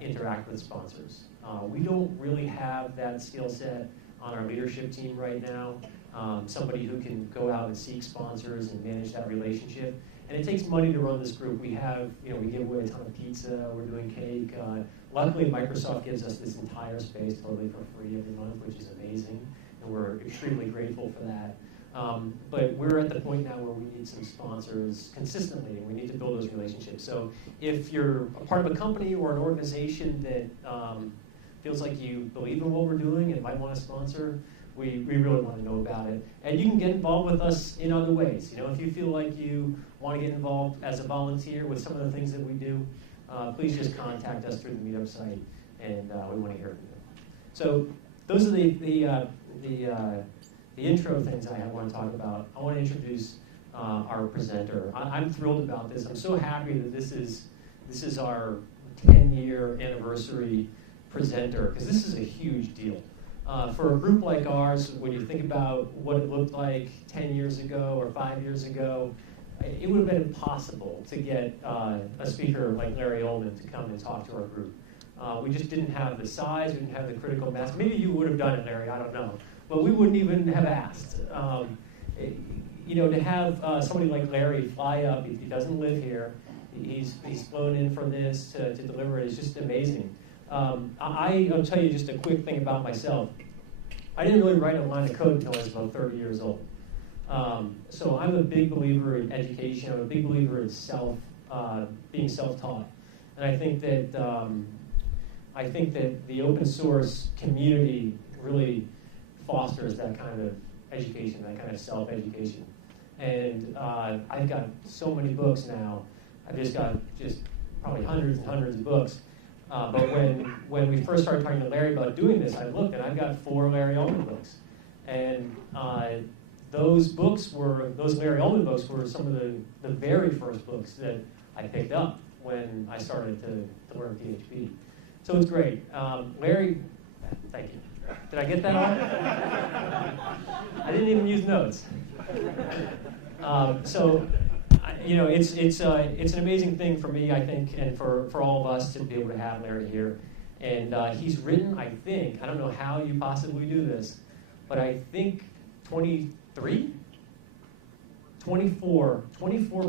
interact with sponsors. We don't really have that skill set on our leadership team right now. Somebody who can go out and seek sponsors and manage that relationship. And it takes money to run this group. We have, we give away a ton of pizza, we're doing cake. Luckily, Microsoft gives us this entire space totally for free every month, which is amazing. And we're extremely grateful for that. But we're at the point now where we need some sponsors consistently, and we need to build those relationships. So if you're a part of a company or an organization that feels like you believe in what we're doing and might want to sponsor, we really want to know about it. And you can get involved with us in other ways. If you feel like you want to get involved as a volunteer with some of the things that we do, please just contact us through the Meetup site, and we want to hear from you. So those are the intro things I want to talk about. I want to introduce our presenter. I'm thrilled about this. I'm so happy that this is our 10-year anniversary presenter, because this is a huge deal. For a group like ours, when you think about what it looked like 10 years ago or 5 years ago, it would have been impossible to get a speaker like Larry Ullman to come and talk to our group. We just didn't have the size, we didn't have the critical mass. Maybe you would have done it, Larry, I don't know. But we wouldn't even have asked. To have somebody like Larry fly up, he doesn't live here, he's flown in for this to deliver it, is just amazing. I'll tell you just a quick thing about myself. I didn't really write a line of code until I was about 30 years old. So I'm a big believer in education. I'm a big believer in being self-taught. And I think that the open source community really fosters that kind of education, that kind of self-education. And I've got so many books now. I've just got probably hundreds and hundreds of books. But when we first started talking to Larry about doing this, I looked and I've got 4 Larry Ullman books. And those Larry Ullman books were some of the very first books that I picked up when I started to learn PHP. So it's great. Larry, thank you. Did I get that on? I didn't even use notes. It's an amazing thing for me, I think, and for all of us to be able to have Larry here. And he's written, I don't know how you possibly do this, but I think 24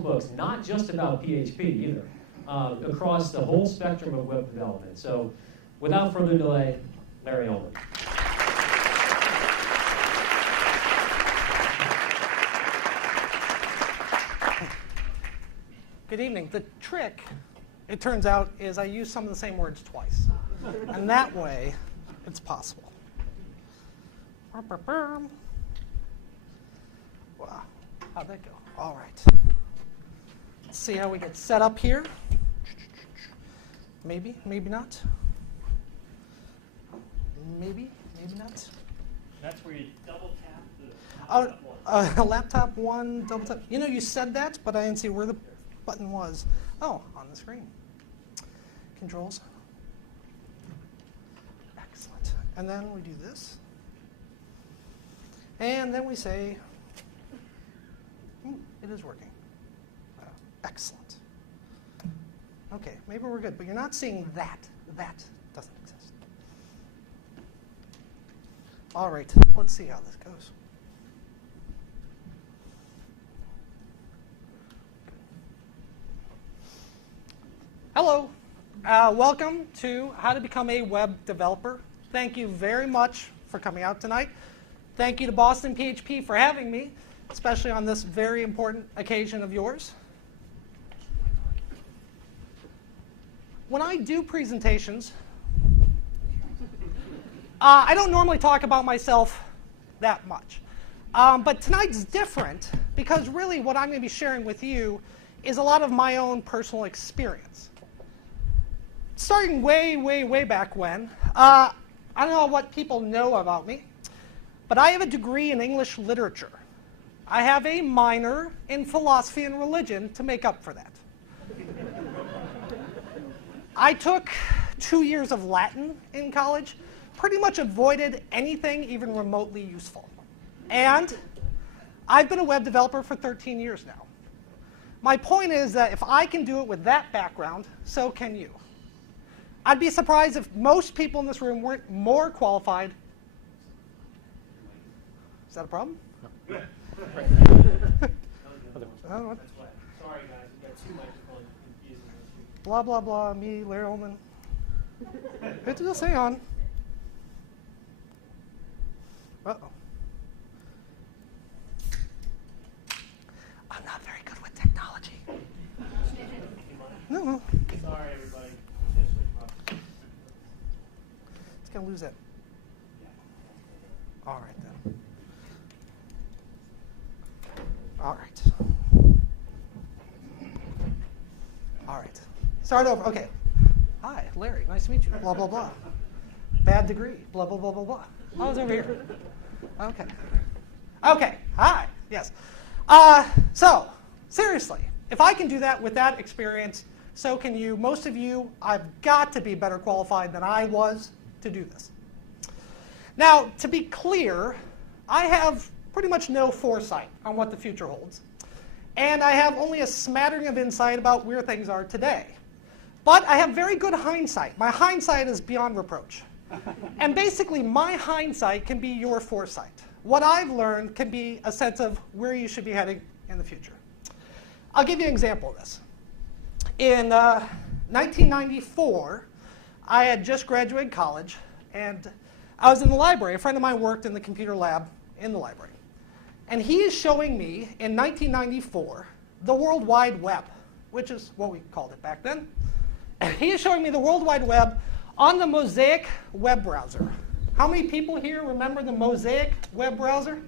books, not just about PHP either, across the whole spectrum of web development. So without further delay, Larry Ullman. Good evening. The trick, it turns out, is I use some of the same words twice. And that way, it's possible. Wow. How'd that go? All right. Let's see how we get set up here. Maybe, maybe not. Maybe, maybe not. That's where you double tap the laptop one, double tap. You said that, but I didn't see where the button was. Oh, on the screen. Controls. Excellent. And then we do this. And then we say, it is working. Excellent. Okay, maybe we're good, but you're not seeing that. That doesn't exist. All right, let's see how this goes. Hello. Welcome to How to Become a Web Developer. Thank you very much for coming out tonight. Thank you to Boston PHP for having me, especially on this very important occasion of yours. When I do presentations, I don't normally talk about myself that much. But tonight's different because really what I'm going to be sharing with you is a lot of my own personal experience. Starting way, way, way back when, I don't know what people know about me, but I have a degree in English literature. I have a minor in philosophy and religion to make up for that. I took 2 years of Latin in college, pretty much avoided anything even remotely useful. And I've been a web developer for 13 years now. My point is that if I can do it with that background, so can you. I'd be surprised if most people in this room weren't more qualified. Is that a problem? Sorry, guys, we got two microphones confusing this. Blah, blah, blah, me, Larry Ullman. Good to stay on. Uh-oh. I'm not very good with technology. No. Sorry, everybody. It's going to lose it. All right, then. All right. All right. Start over. Okay. Hi, Larry. Nice to meet you. Blah, blah, blah. Bad degree. Blah, blah, blah, blah, blah. I was over here. Okay. Okay. Hi. Yes. So, seriously, if I can do that with that experience, so can you. Most of you, I've got to be better qualified than I was to do this. Now, to be clear, I have pretty much no foresight on what the future holds. And I have only a smattering of insight about where things are today. But I have very good hindsight. My hindsight is beyond reproach. And basically, my hindsight can be your foresight. What I've learned can be a sense of where you should be heading in the future. I'll give you an example of this. In 1994, I had just graduated college, and I was in the library. A friend of mine worked in the computer lab in the library. And he is showing me, in 1994, the World Wide Web, which is what we called it back then. And he is showing me the World Wide Web on the Mosaic web browser. How many people here remember the Mosaic web browser?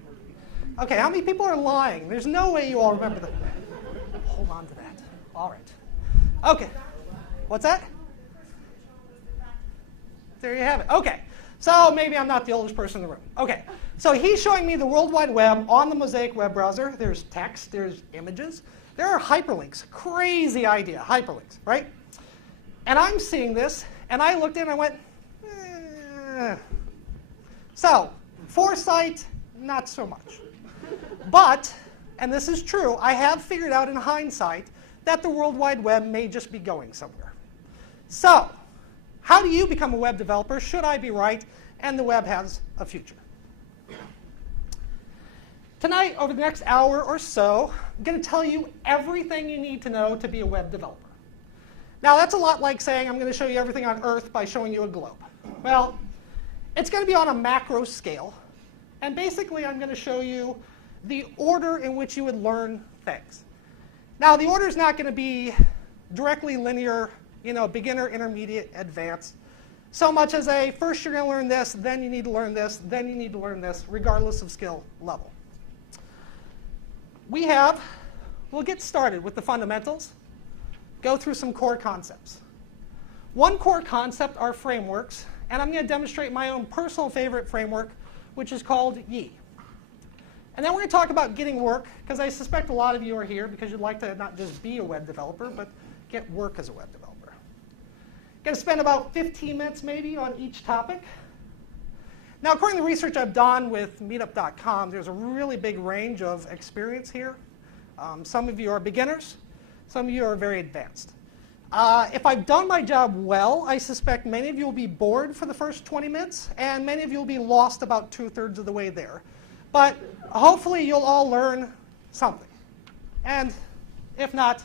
OK, how many people are lying? There's no way you all remember that. Hold on to that. All right. OK. What's that? There you have it. OK. So maybe I'm not the oldest person in the room. OK. So he's showing me the World Wide Web on the Mosaic web browser. There's text. There's images. There are hyperlinks. Crazy idea. Hyperlinks, right? And I'm seeing this. And I looked in and I went, So, foresight, not so much. But, and this is true, I have figured out in hindsight that the World Wide Web may just be going somewhere. So, how do you become a web developer? Should I be right? And the web has a future. Tonight, over the next hour or so, I'm going to tell you everything you need to know to be a web developer. Now, that's a lot like saying I'm going to show you everything on Earth by showing you a globe. Well, it's going to be on a macro scale. And basically, I'm going to show you the order in which you would learn things. Now, the order is not going to be directly linear, beginner, intermediate, advanced, so much as a first you're going to learn this, then you need to learn this, then you need to learn this, regardless of skill level. We'll get started with the fundamentals. Go through some core concepts. One core concept are frameworks, and I'm going to demonstrate my own personal favorite framework, which is called Yi. And then we're going to talk about getting work, because I suspect a lot of you are here because you'd like to not just be a web developer, but get work as a web developer. Going to spend about 15 minutes maybe on each topic. Now, according to the research I've done with Meetup.com, there's a really big range of experience here. Some of you are beginners. Some of you are very advanced. If I've done my job well, I suspect many of you will be bored for the first 20 minutes, and many of you will be lost about 2/3 of the way there. But hopefully, you'll all learn something. And if not,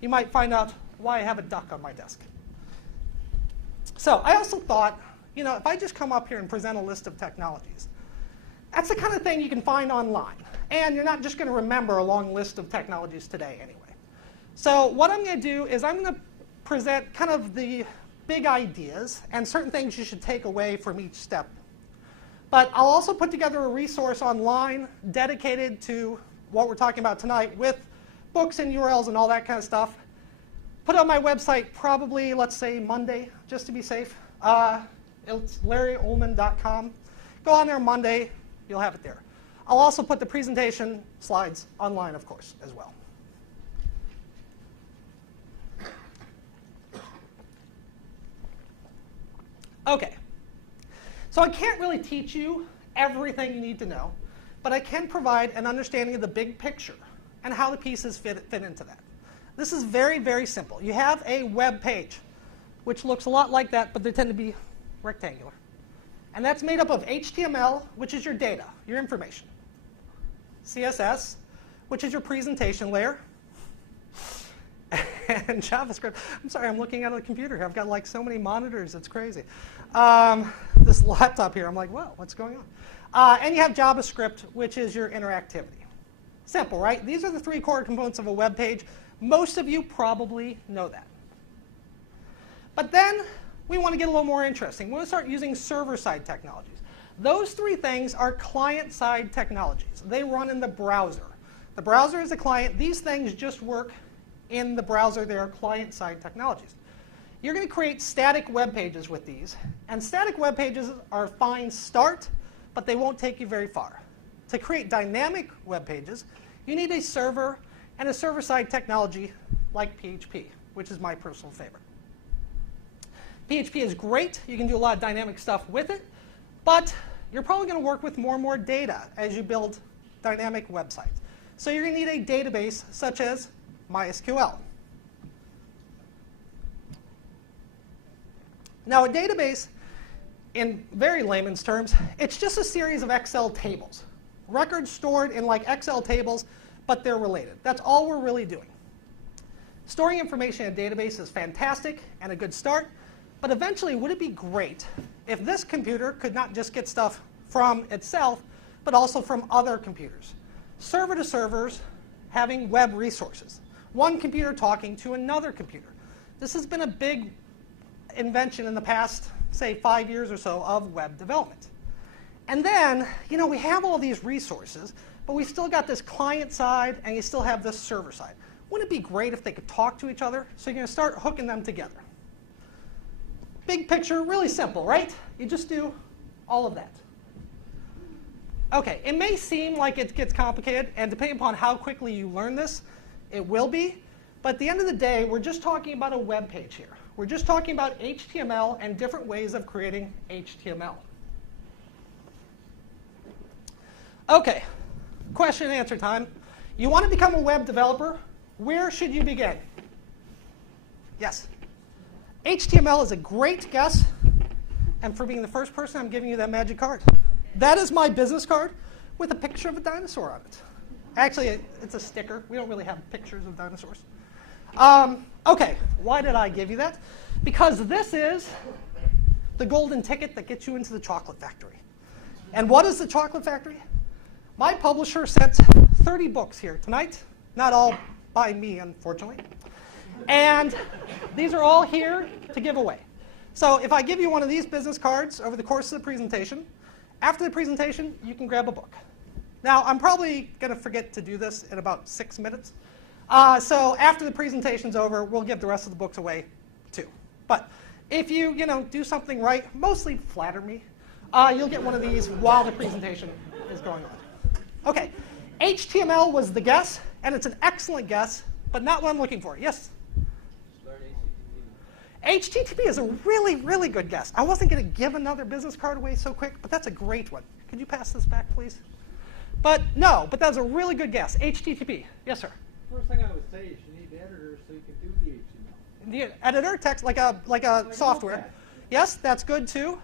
you might find out why I have a duck on my desk. So I also thought, if I just come up here and present a list of technologies, that's the kind of thing you can find online. And you're not just going to remember a long list of technologies today anyway. So what I'm going to do is I'm going to present kind of the big ideas and certain things you should take away from each step. But I'll also put together a resource online dedicated to what we're talking about tonight with books and URLs and all that kind of stuff. Put it on my website probably, let's say, Monday, just to be safe. It's LarryUllman.com. Go on there Monday. You'll have it there. I'll also put the presentation slides online, of course, as well. OK. So I can't really teach you everything you need to know, but I can provide an understanding of the big picture and how the pieces fit into that. This is very, very simple. You have a web page. which looks a lot like that, but they tend to be rectangular. And that's made up of HTML, which is your data, your information. CSS, which is your presentation layer. And JavaScript. I'm sorry, I'm looking at a computer here. I've got like so many monitors, it's crazy. This laptop here, I'm like, whoa, what's going on? And you have JavaScript, which is your interactivity. Simple, right? These are the three core components of a web page. Most of you probably know that. But then we want to get a little more interesting. We want to start using server-side technologies. Those three things are client-side technologies. They run in the browser. The browser is a client. These things just work in the browser. They are client-side technologies. You're going to create static web pages with these. And static web pages are a fine start, but they won't take you very far. To create dynamic web pages, you need a server and a server-side technology like PHP, which is my personal favorite. PHP is great. You can do a lot of dynamic stuff with it. But you're probably going to work with more and more data as you build dynamic websites. So you're going to need a database such as MySQL. Now, a database, in very layman's terms, it's just a series of Excel tables. Records stored in like Excel tables, but they're related. That's all we're really doing. Storing information in a database is fantastic and a good start. But eventually, would it be great if this computer could not just get stuff from itself, but also from other computers? Server to servers having web resources. One computer talking to another computer. This has been a big invention in the past, say, 5 years or so of web development. And then, you know, we have all these resources, but we've still got this client side, and you still have this server side. Wouldn't it be great if they could talk to each other? So you're going to start hooking them together. Big picture, really simple, right? You just do all of that. OK, it may seem like it gets complicated, and depending upon how quickly you learn this, it will be. But at the end of the day, we're just talking about a web page here. We're just talking about HTML and different ways of creating HTML. OK, question and answer time. You want to become a web developer? Where should you begin? Yes? HTML is a great guess. And for being the first person, I'm giving you that magic card. That is my business card with a picture of a dinosaur on it. Actually, it's a sticker. We don't really have pictures of dinosaurs. OK, why did I give you that? Because this is the golden ticket that gets you into the chocolate factory. And what is the chocolate factory? My publisher sent 30 books here tonight. Not all by me, unfortunately. And these are all here to give away. So if I give you one of these business cards over the course of the presentation, after the presentation, you can grab a book. Now, I'm probably going to forget to do this in about 6 minutes. So after the presentation's over, we'll give the rest of the books away, too. But if you do something right, mostly flatter me, you'll get one of these while the presentation is going on. OK, HTML was the guess, and it's an excellent guess, but not what I'm looking for. Yes? HTTP is a really, really good guess. I wasn't going to give another business card away so quick, but that's a great one. Could you pass this back, please? But no, but that was a really good guess. HTTP. Yes, sir? First thing I would say is you need the editor so you can do the HTML. The editor, text, like a software. Yes, that's good, too.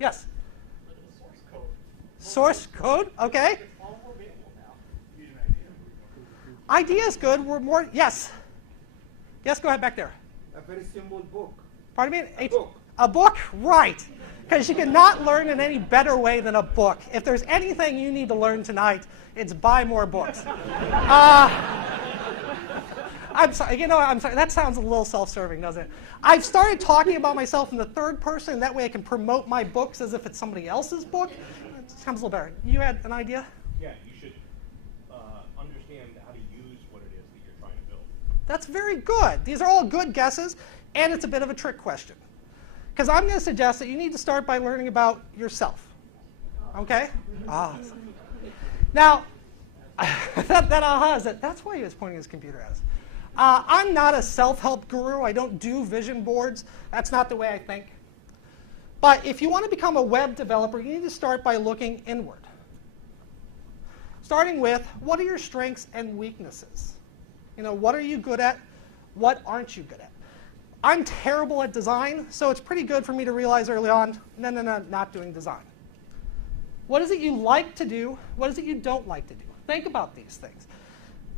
Yes? Source code. Source code, OK. It's all more available now. Use an idea. Idea is good. We're more, yes. Yes, go ahead back there. A very simple book. Pardon me? A book. A book? Right. Because you cannot learn in any better way than a book. If there's anything you need to learn tonight, it's buy more books. I'm sorry. I'm sorry. That sounds a little self-serving, doesn't it? I've started talking about myself in the third person, and that way I can promote my books as if it's somebody else's book. It sounds a little better. You had an idea? Yeah, you should understand how to use what it is that you're trying to build. That's very good. These are all good guesses, and it's a bit of a trick question. Because I'm going to suggest that you need to start by learning about yourself. OK? Now, that aha is that's why he was pointing his computer at us. I'm not a self-help guru. I don't do vision boards. That's not the way I think. But if you want to become a web developer, you need to start by looking inward. Starting with, what are your strengths and weaknesses? What are you good at? What aren't you good at? I'm terrible at design, so it's pretty good for me to realize early on, no, not doing design. What is it you like to do? What is it you don't like to do? Think about these things.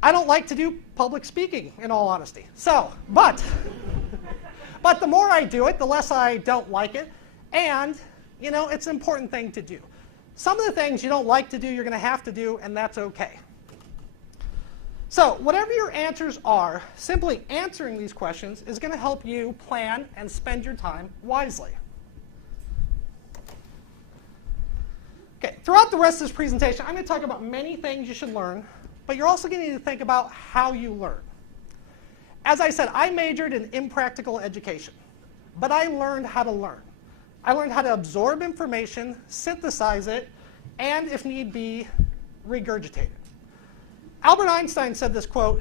I don't like to do public speaking, in all honesty. So, but the more I do it, the less I don't like it. And, you know, it's an important thing to do. Some of the things you don't like to do, you're going to have to do, and that's OK. So whatever your answers are, simply answering these questions is going to help you plan and spend your time wisely. OK, throughout the rest of this presentation, I'm going to talk about many things you should learn, but you're also going to need to think about how you learn. As I said, I majored in impractical education, but I learned how to learn. I learned how to absorb information, synthesize it, and, if need be, regurgitate it. Albert Einstein said this quote,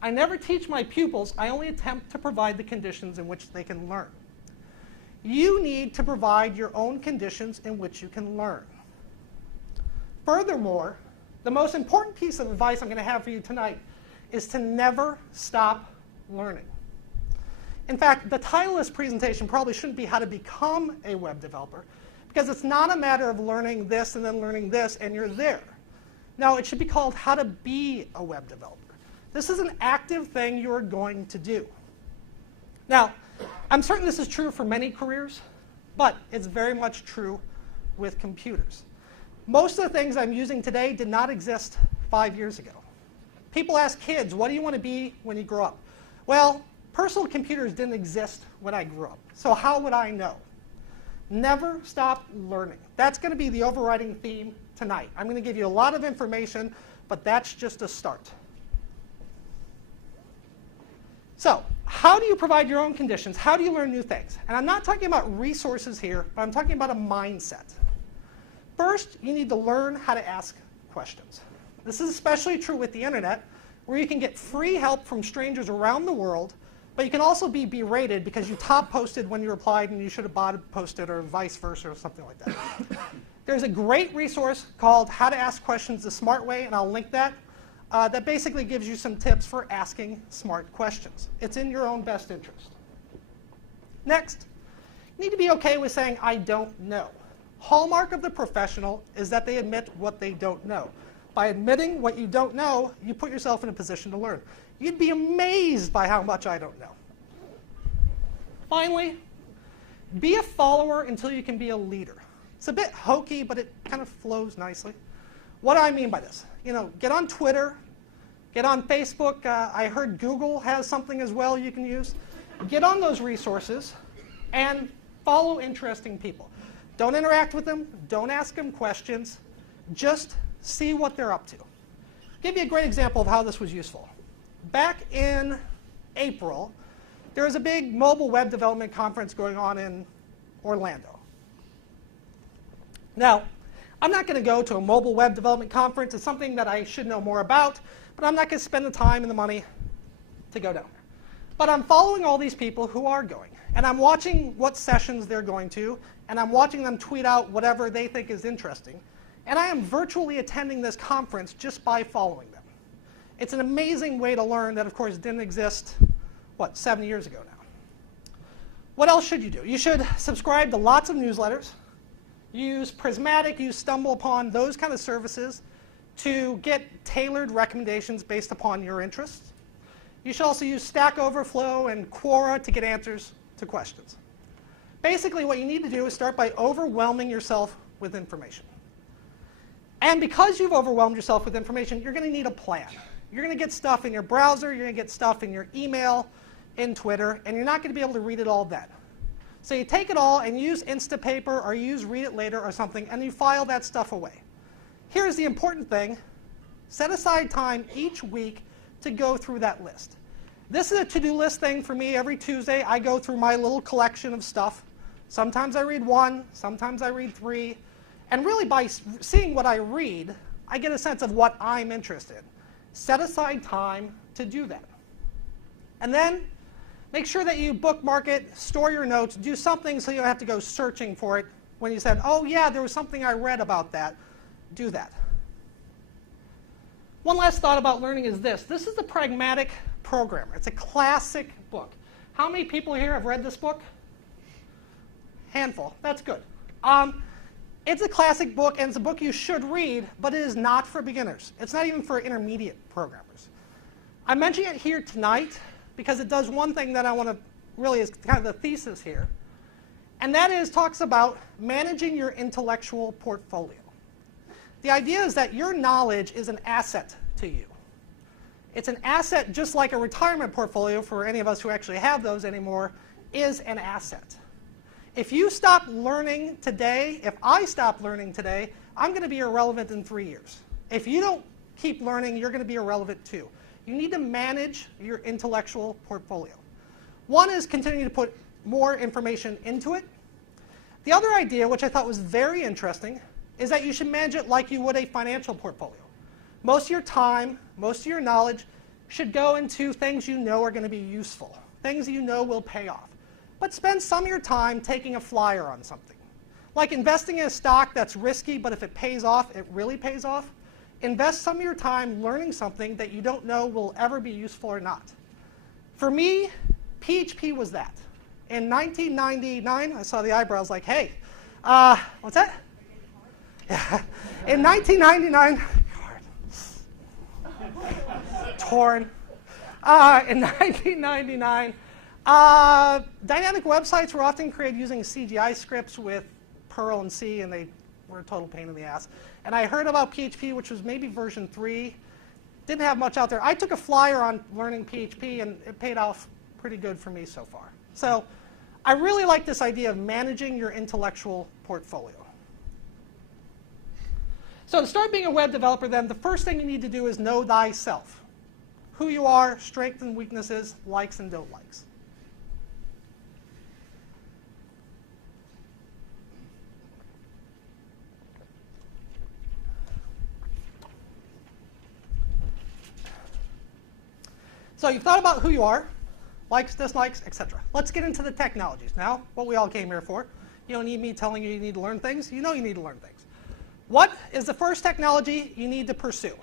"I never teach my pupils, I only attempt to provide the conditions in which they can learn." You need to provide your own conditions in which you can learn. Furthermore, the most important piece of advice I'm going to have for you tonight is to never stop learning. In fact, the title of this presentation probably shouldn't be how to become a web developer, because it's not a matter of learning this and then learning this and you're there. No, it should be called how to be a web developer. This is an active thing you're going to do. Now, I'm certain this is true for many careers, but it's very much true with computers. Most of the things I'm using today did not exist 5 years ago. People ask kids, what do you want to be when you grow up? Well, personal computers didn't exist when I grew up, so how would I know? Never stop learning. That's going to be the overriding theme tonight. I'm going to give you a lot of information, but that's just a start. So, how do you provide your own conditions? How do you learn new things? And I'm not talking about resources here, but I'm talking about a mindset. First, you need to learn how to ask questions. This is especially true with the internet, where you can get free help from strangers around the world, but you can also be berated because you top posted when you replied and you should have bottom posted, or vice versa, or something like that. There's a great resource called How to Ask Questions the Smart Way, and I'll link that. That basically gives you some tips for asking smart questions. It's in your own best interest. Next, you need to be OK with saying, I don't know. Hallmark of the professional is that they admit what they don't know. By admitting what you don't know, you put yourself in a position to learn. You'd be amazed by how much I don't know. Finally, be a follower until you can be a leader. It's a bit hokey, but it kind of flows nicely. What do I mean by this? You know, get on Twitter, get on Facebook. I heard Google has something as well you can use. Get on those resources and follow interesting people. Don't interact with them. Don't ask them questions. Just see what they're up to. I'll give you a great example of how this was useful. Back in April, there was a big mobile web development conference going on in Orlando. Now, I'm not going to go to a mobile web development conference. It's something that I should know more about, but I'm not going to spend the time and the money to go down there. But I'm following all these people who are going, and I'm watching what sessions they're going to, and I'm watching them tweet out whatever they think is interesting. And I am virtually attending this conference just by following them. It's an amazing way to learn that, of course, didn't exist, 7 years ago now. What else should you do? You should subscribe to lots of newsletters. Use Prismatic, use StumbleUpon, those kind of services to get tailored recommendations based upon your interests. You should also use Stack Overflow and Quora to get answers to questions. Basically, what you need to do is start by overwhelming yourself with information. And because you've overwhelmed yourself with information, you're going to need a plan. You're going to get stuff in your browser, you're going to get stuff in your email, in Twitter, and you're not going to be able to read it all then. So you take it all and use Instapaper or use Read It Later or something, and you file that stuff away. Here's the important thing. Set aside time each week to go through that list. This is a to-do list thing for me. Every Tuesday, I go through my little collection of stuff. Sometimes I read 1, sometimes I read 3. And really, by seeing what I read, I get a sense of what I'm interested in. Set aside time to do that. And then make sure that you bookmark it, store your notes, do something so you don't have to go searching for it when you said, oh, yeah, there was something I read about that. Do that. One last thought about learning is this. This is the Pragmatic Programmer. It's a classic book. How many people here have read this book? Handful. That's good. It's a classic book, and it's a book you should read, but it is not for beginners. It's not even for intermediate programmers. I'm mentioning it here tonight because it does one thing that I want to really is kind of the thesis here, and that is talks about managing your intellectual portfolio. The idea is that your knowledge is an asset to you. It's an asset just like a retirement portfolio, for any of us who actually have those anymore, is an asset. If you stop learning today, if I stop learning today, I'm going to be irrelevant in 3 years. If you don't keep learning, you're going to be irrelevant too. You need to manage your intellectual portfolio. One is continuing to put more information into it. The other idea, which I thought was very interesting, is that you should manage it like you would a financial portfolio. Most of your time, most of your knowledge should go into things you know are going to be useful, things you know will pay off. But spend some of your time taking a flyer on something. Like investing in a stock that's risky, but if it pays off, it really pays off. Invest some of your time learning something that you don't know will ever be useful or not. For me, PHP was that. In 1999, I saw the eyebrows like, hey, what's that? Yeah. In 1999, torn. In 1999, dynamic websites were often created using CGI scripts with Perl and C, and they were a total pain in the ass. And I heard about PHP, which was maybe version 3. Didn't have much out there. I took a flyer on learning PHP, and it paid off pretty good for me so far. So I really like this idea of managing your intellectual portfolio. So to start being a web developer, then, the first thing you need to do is know thyself. Who you are, strengths and weaknesses, likes and don't likes. So you've thought about who you are, likes, dislikes, etc. Let's get into the technologies. Now, what we all came here for. You don't need me telling you need to learn things. You know you need to learn things. What is the first technology you need to pursue?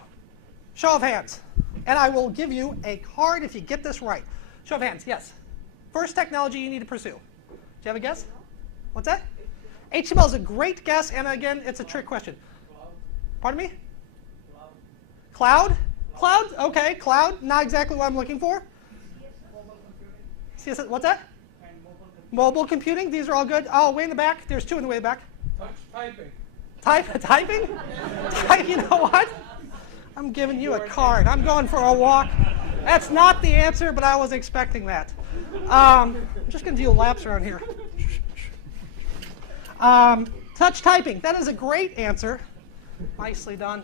Show of hands. And I will give you a card if you get this right. Show of hands, yes. First technology you need to pursue. Do you have a guess? What's that? HTML is a great guess, and again, it's a trick question. Pardon me? Cloud? Cloud? Okay, cloud. Not exactly what I'm looking for. CSS, what's that? Mobile computing. These are all good. Oh, way in the back. There's two in the way back. Touch typing. Typing? You know what? I'm giving you a card. I'm going for a walk. That's not the answer, but I was expecting that. I'm just going to do laps around here. Touch typing. That is a great answer. Nicely done.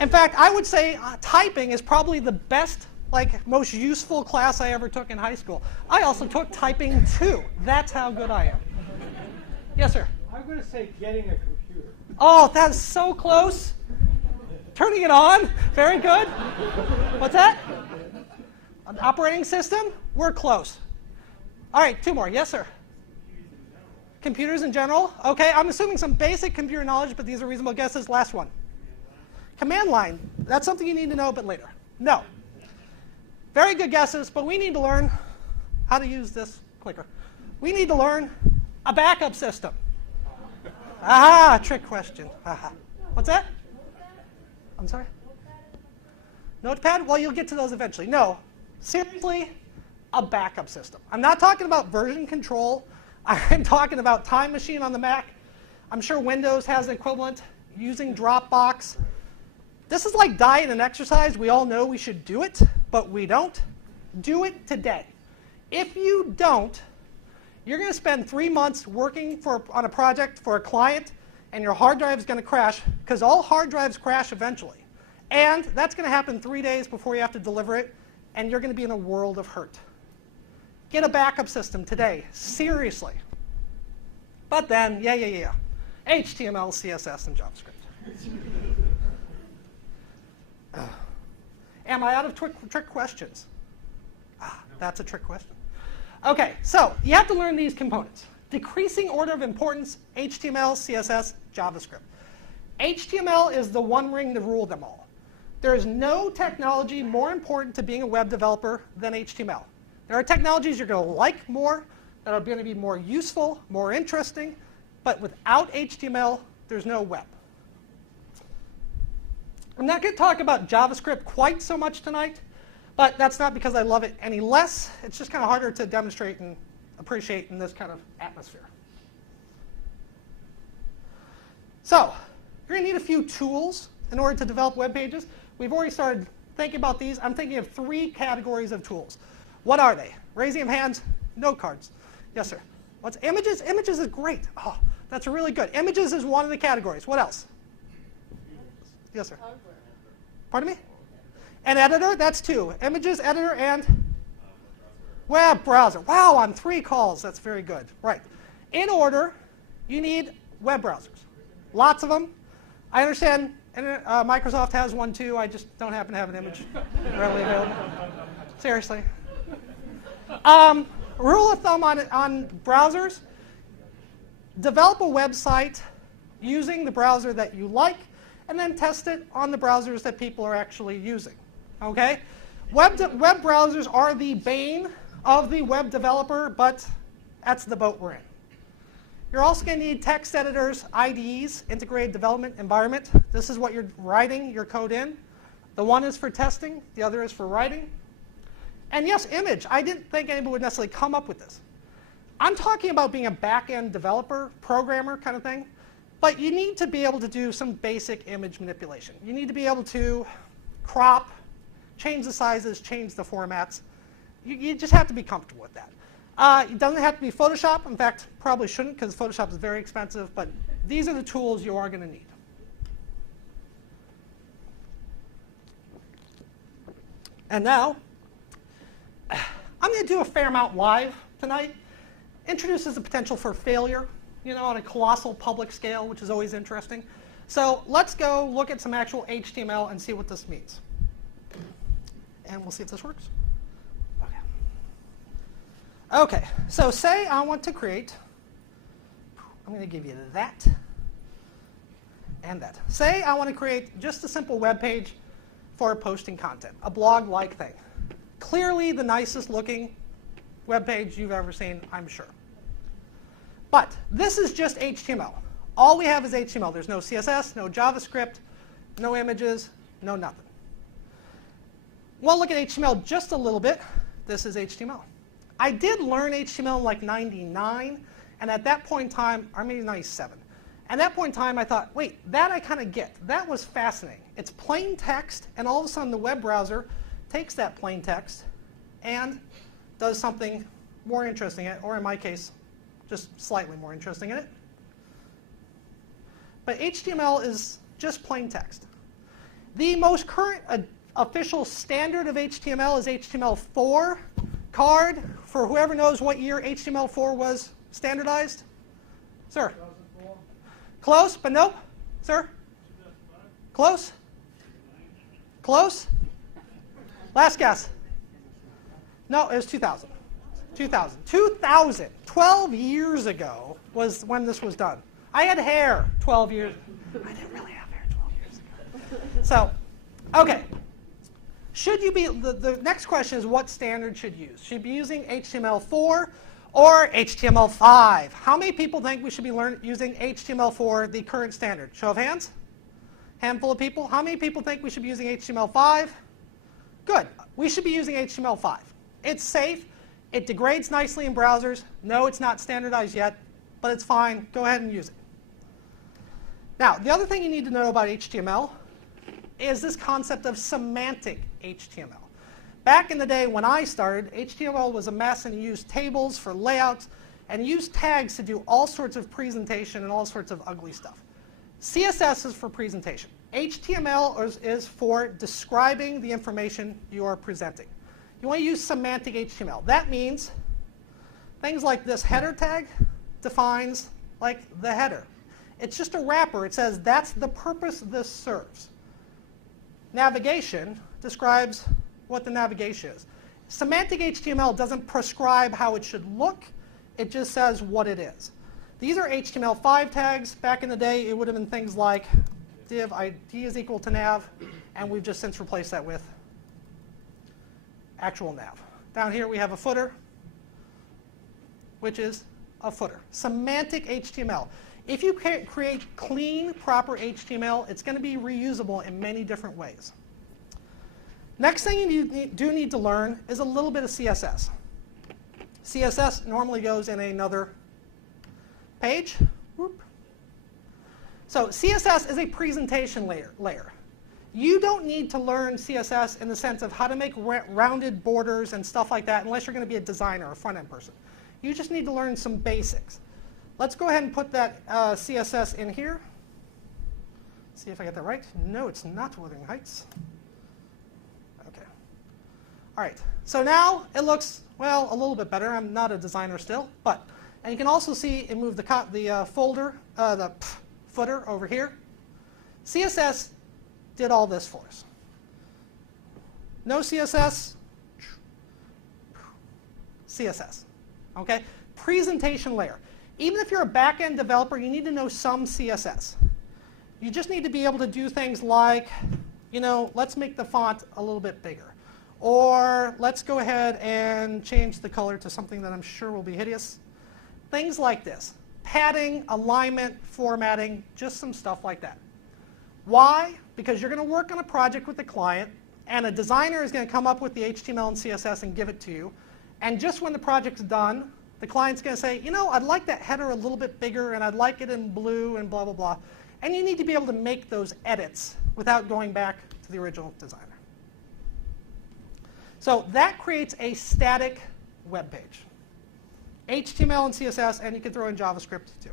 In fact, I would say typing is probably the best, most useful class I ever took in high school. I also took typing too. That's how good I am. Yes, sir? I'm going to say getting a computer. Oh, that's so close. Turning it on. Very good. What's that? An operating system? We're close. All right, two more. Yes, sir? Computers in general. OK, I'm assuming some basic computer knowledge, but these are reasonable guesses. Last one. Command line. That's something you need to know, but later. No. Very good guesses, but we need to learn how to use this clicker. We need to learn a backup system. Aha, trick question. Aha. What's that? I'm sorry? Notepad? Well, you'll get to those eventually. No, seriously, a backup system. I'm not talking about version control. I'm talking about Time Machine on the Mac. I'm sure Windows has an equivalent, using Dropbox. This is like diet and exercise. We all know we should do it, but we don't. Do it today. If you don't, you're going to spend 3 months working on a project for a client, and your hard drive is going to crash, because all hard drives crash eventually. And that's going to happen 3 days before you have to deliver it, and you're going to be in a world of hurt. Get a backup system today, seriously. But then, yeah. HTML, CSS, and JavaScript. Am I out of trick questions? That's a trick question. OK, so you have to learn these components. Decreasing order of importance, HTML, CSS, JavaScript. HTML is the one ring to rule them all. There is no technology more important to being a web developer than HTML. There are technologies you're going to like more, that are going to be more useful, more interesting, but without HTML, there's no web. I'm not going to talk about JavaScript quite so much tonight, but that's not because I love it any less. It's just kind of harder to demonstrate and appreciate in this kind of atmosphere. So, you're going to need a few tools in order to develop web pages. We've already started thinking about these. I'm thinking of 3 categories of tools. What are they? Raising of hands, note cards. Yes, sir. What's images? Images is great. Oh, that's really good. Images is one of the categories. What else? Yes, sir. Pardon me? An editor, that's 2. Images, editor, and web browser. Wow, on 3 calls. That's very good. Right. In order, you need web browsers. Lots of them. I understand Microsoft has one too. I just don't happen to have an image readily available. Seriously. Rule of thumb on browsers, develop a website using the browser that you like, and then test it on the browsers that people are actually using. Okay? Web browsers are the bane of the web developer, but that's the boat we're in. You're also going to need text editors, IDEs, integrated development environment. This is what you're writing your code in. The one is for testing, the other is for writing. And yes, image. I didn't think anybody would necessarily come up with this. I'm talking about being a back-end developer, programmer kind of thing. But you need to be able to do some basic image manipulation. You need to be able to crop, change the sizes, change the formats. You just have to be comfortable with that. It doesn't have to be Photoshop. In fact, probably shouldn't, because Photoshop is very expensive. But these are the tools you are going to need. And now, I'm going to do a fair amount live tonight. Introduces the potential for failure, on a colossal public scale, which is always interesting. So let's go look at some actual HTML and see what this means. And we'll see if this works. OK, so say I want to create, I'm going to give you that and that. Say I want to create just a simple web page for posting content, a blog-like thing. Clearly the nicest looking web page you've ever seen, I'm sure. But this is just HTML. All we have is HTML. There's no CSS, no JavaScript, no images, no nothing. We'll look at HTML just a little bit. This is HTML. I did learn HTML in like 99, and at that point in time, or maybe 97. At that point in time, I thought, wait, that I kind of get. That was fascinating. It's plain text, and all of a sudden the web browser takes that plain text and does something more interesting in it, or in my case, just slightly more interesting in it. But HTML is just plain text. The most current official standard of HTML is HTML4. Card, for whoever knows what year HTML4 was standardized? Sir? 2004. Close, but nope. Sir? Close? Close? Last guess. No, it was 2000. 2000. 12 years ago was when this was done. I had hair 12 years. I didn't really have hair 12 years ago. So, OK. Should you be, the next question is what standard should you use? Should you be using HTML4 or HTML5? How many people think we should be using HTML4, the current standard? Show of hands? Handful of people. How many people think we should be using HTML5? Good. We should be using HTML5. It's safe. It degrades nicely in browsers. No, it's not standardized yet, but it's fine. Go ahead and use it. Now, the other thing you need to know about HTML is this concept of semantic HTML. Back in the day when I started, HTML was a mess, and you used tables for layouts, and used tags to do all sorts of presentation and all sorts of ugly stuff. CSS is for presentation. HTML is for describing the information you are presenting. You want to use semantic HTML. That means things like this header tag defines like the header. It's just a wrapper. It says that's the purpose this serves. Navigation describes what the navigation is. Semantic HTML doesn't prescribe how it should look. It just says what it is. These are HTML5 tags. Back in the day, it would have been things like div ID is equal to nav, and we've just since replaced that with actual nav. Down here we have a footer, which is a footer. Semantic HTML. If you create clean, proper HTML, it's going to be reusable in many different ways. Next thing you do need to learn is a little bit of CSS. CSS normally goes in another page. Whoop. So CSS is a presentation layer. You don't need to learn CSS in the sense of how to make rounded borders and stuff like that unless you're going to be a designer or a front-end person. You just need to learn some basics. Let's go ahead and put that CSS in here. See if I get that right. No, it's not Wuthering Heights. OK. All right. So now it looks, well, a little bit better. I'm not a designer still. And you can also see it moved the footer over here. CSS did all this for us. No CSS, CSS. OK? Presentation layer. Even if you're a back-end developer, you need to know some CSS. You just need to be able to do things like, let's make the font a little bit bigger. Or let's go ahead and change the color to something that I'm sure will be hideous. Things like this. Padding, alignment, formatting, just some stuff like that. Why? Because you're going to work on a project with the client, and a designer is going to come up with the HTML and CSS and give it to you. And just when the project's done, the client's going to say, I'd like that header a little bit bigger, and I'd like it in blue, and blah, blah, blah. And you need to be able to make those edits without going back to the original designer. So that creates a static web page. HTML and CSS, and you can throw in JavaScript too.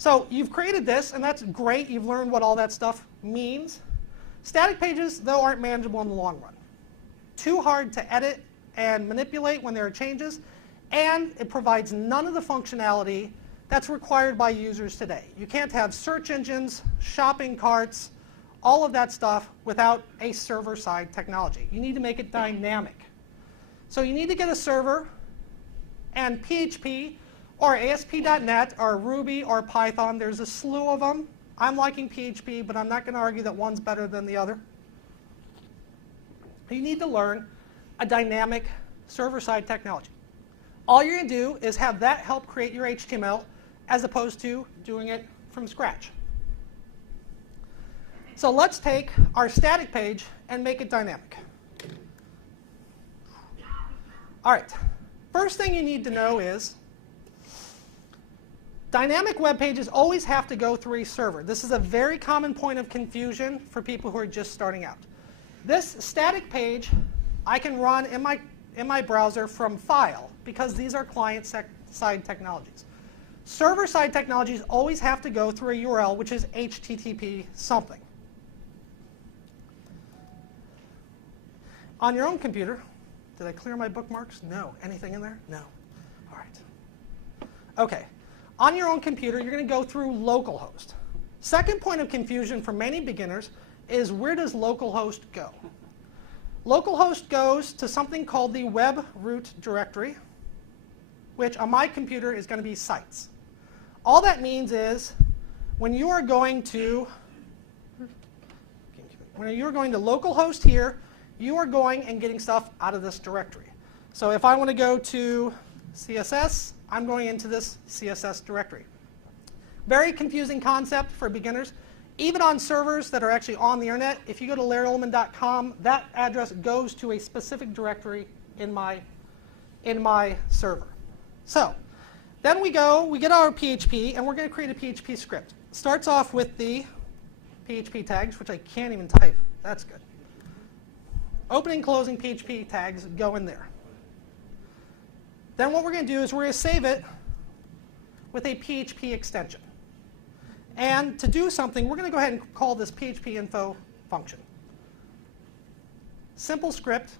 So you've created this, and that's great. You've learned what all that stuff means. Static pages, though, aren't manageable in the long run. Too hard to edit and manipulate when there are changes, and it provides none of the functionality that's required by users today. You can't have search engines, shopping carts, all of that stuff without a server-side technology. You need to make it dynamic. So you need to get a server, and PHP or ASP.NET or Ruby or Python, there's a slew of them. I'm liking PHP, but I'm not going to argue that one's better than the other. You need to learn a dynamic server-side technology. All you're going to do is have that help create your HTML as opposed to doing it from scratch. So let's take our static page and make it dynamic. All right. First thing you need to know is dynamic web pages always have to go through a server. This is a very common point of confusion for people who are just starting out. This static page I can run in my browser from file because these are client-side technologies. Server-side technologies always have to go through a URL, which is HTTP something. On your own computer, did I clear my bookmarks? No. Anything in there? No. All right. OK. On your own computer, you're going to go through localhost. Second point of confusion for many beginners is where does localhost go? Localhost goes to something called the web root directory, which on my computer is going to be sites. All that means is when you are going to localhost here, you are going and getting stuff out of this directory. So if I want to go to CSS, I'm going into this CSS directory. Very confusing concept for beginners. Even on servers that are actually on the internet, if you go to LarryUllman.com, that address goes to a specific directory in my server. So then we get our PHP, and we're going to create a PHP script. It starts off with the PHP tags, which I can't even type. That's good. Opening, closing PHP tags go in there. Then what we're going to do is we're going to save it with a PHP extension. And to do something, we're going to go ahead and call this PHP info function. Simple script.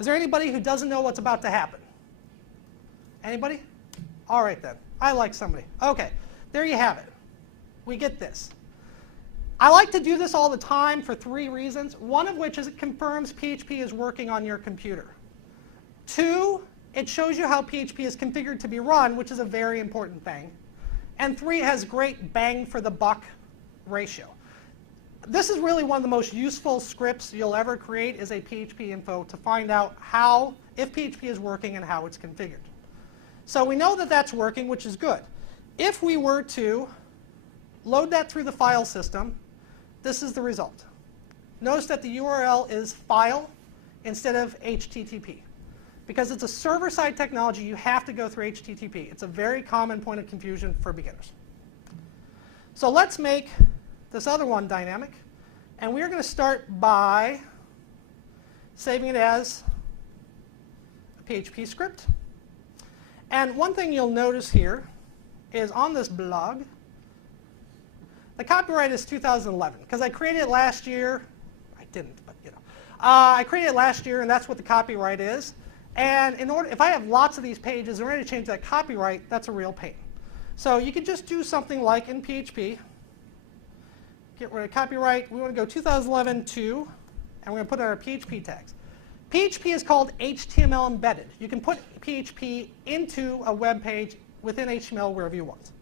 Is there anybody who doesn't know what's about to happen? Anybody? All right, then. I like somebody. OK. There you have it. We get this. I like to do this all the time for 3 reasons, one of which is it confirms PHP is working on your computer. 2, it shows you how PHP is configured to be run, which is a very important thing. And 3, it has great bang for the buck ratio. this is really one of the most useful scripts you'll ever create is a PHP info to find out how, if PHP is working and how it's configured. So we know that that's working, which is good. If we were to load that through the file system, this is the result. Notice that the URL is file instead of HTTP. Because it's a server-side technology, you have to go through HTTP. It's a very common point of confusion for beginners. So let's make this other one dynamic. And we're going to start by saving it as a PHP script. And one thing you'll notice here is on this blog, the copyright is 2011. Because I created it last year. I didn't, but you know. I created it last year, and that's what the copyright is. And if I have lots of these pages, in order to change that copyright, that's a real pain. So you could just do something like in PHP, get rid of copyright. We want to go 2011 to, and we're going to put our PHP tags. PHP is called HTML embedded. You can put PHP into a web page within HTML wherever you want.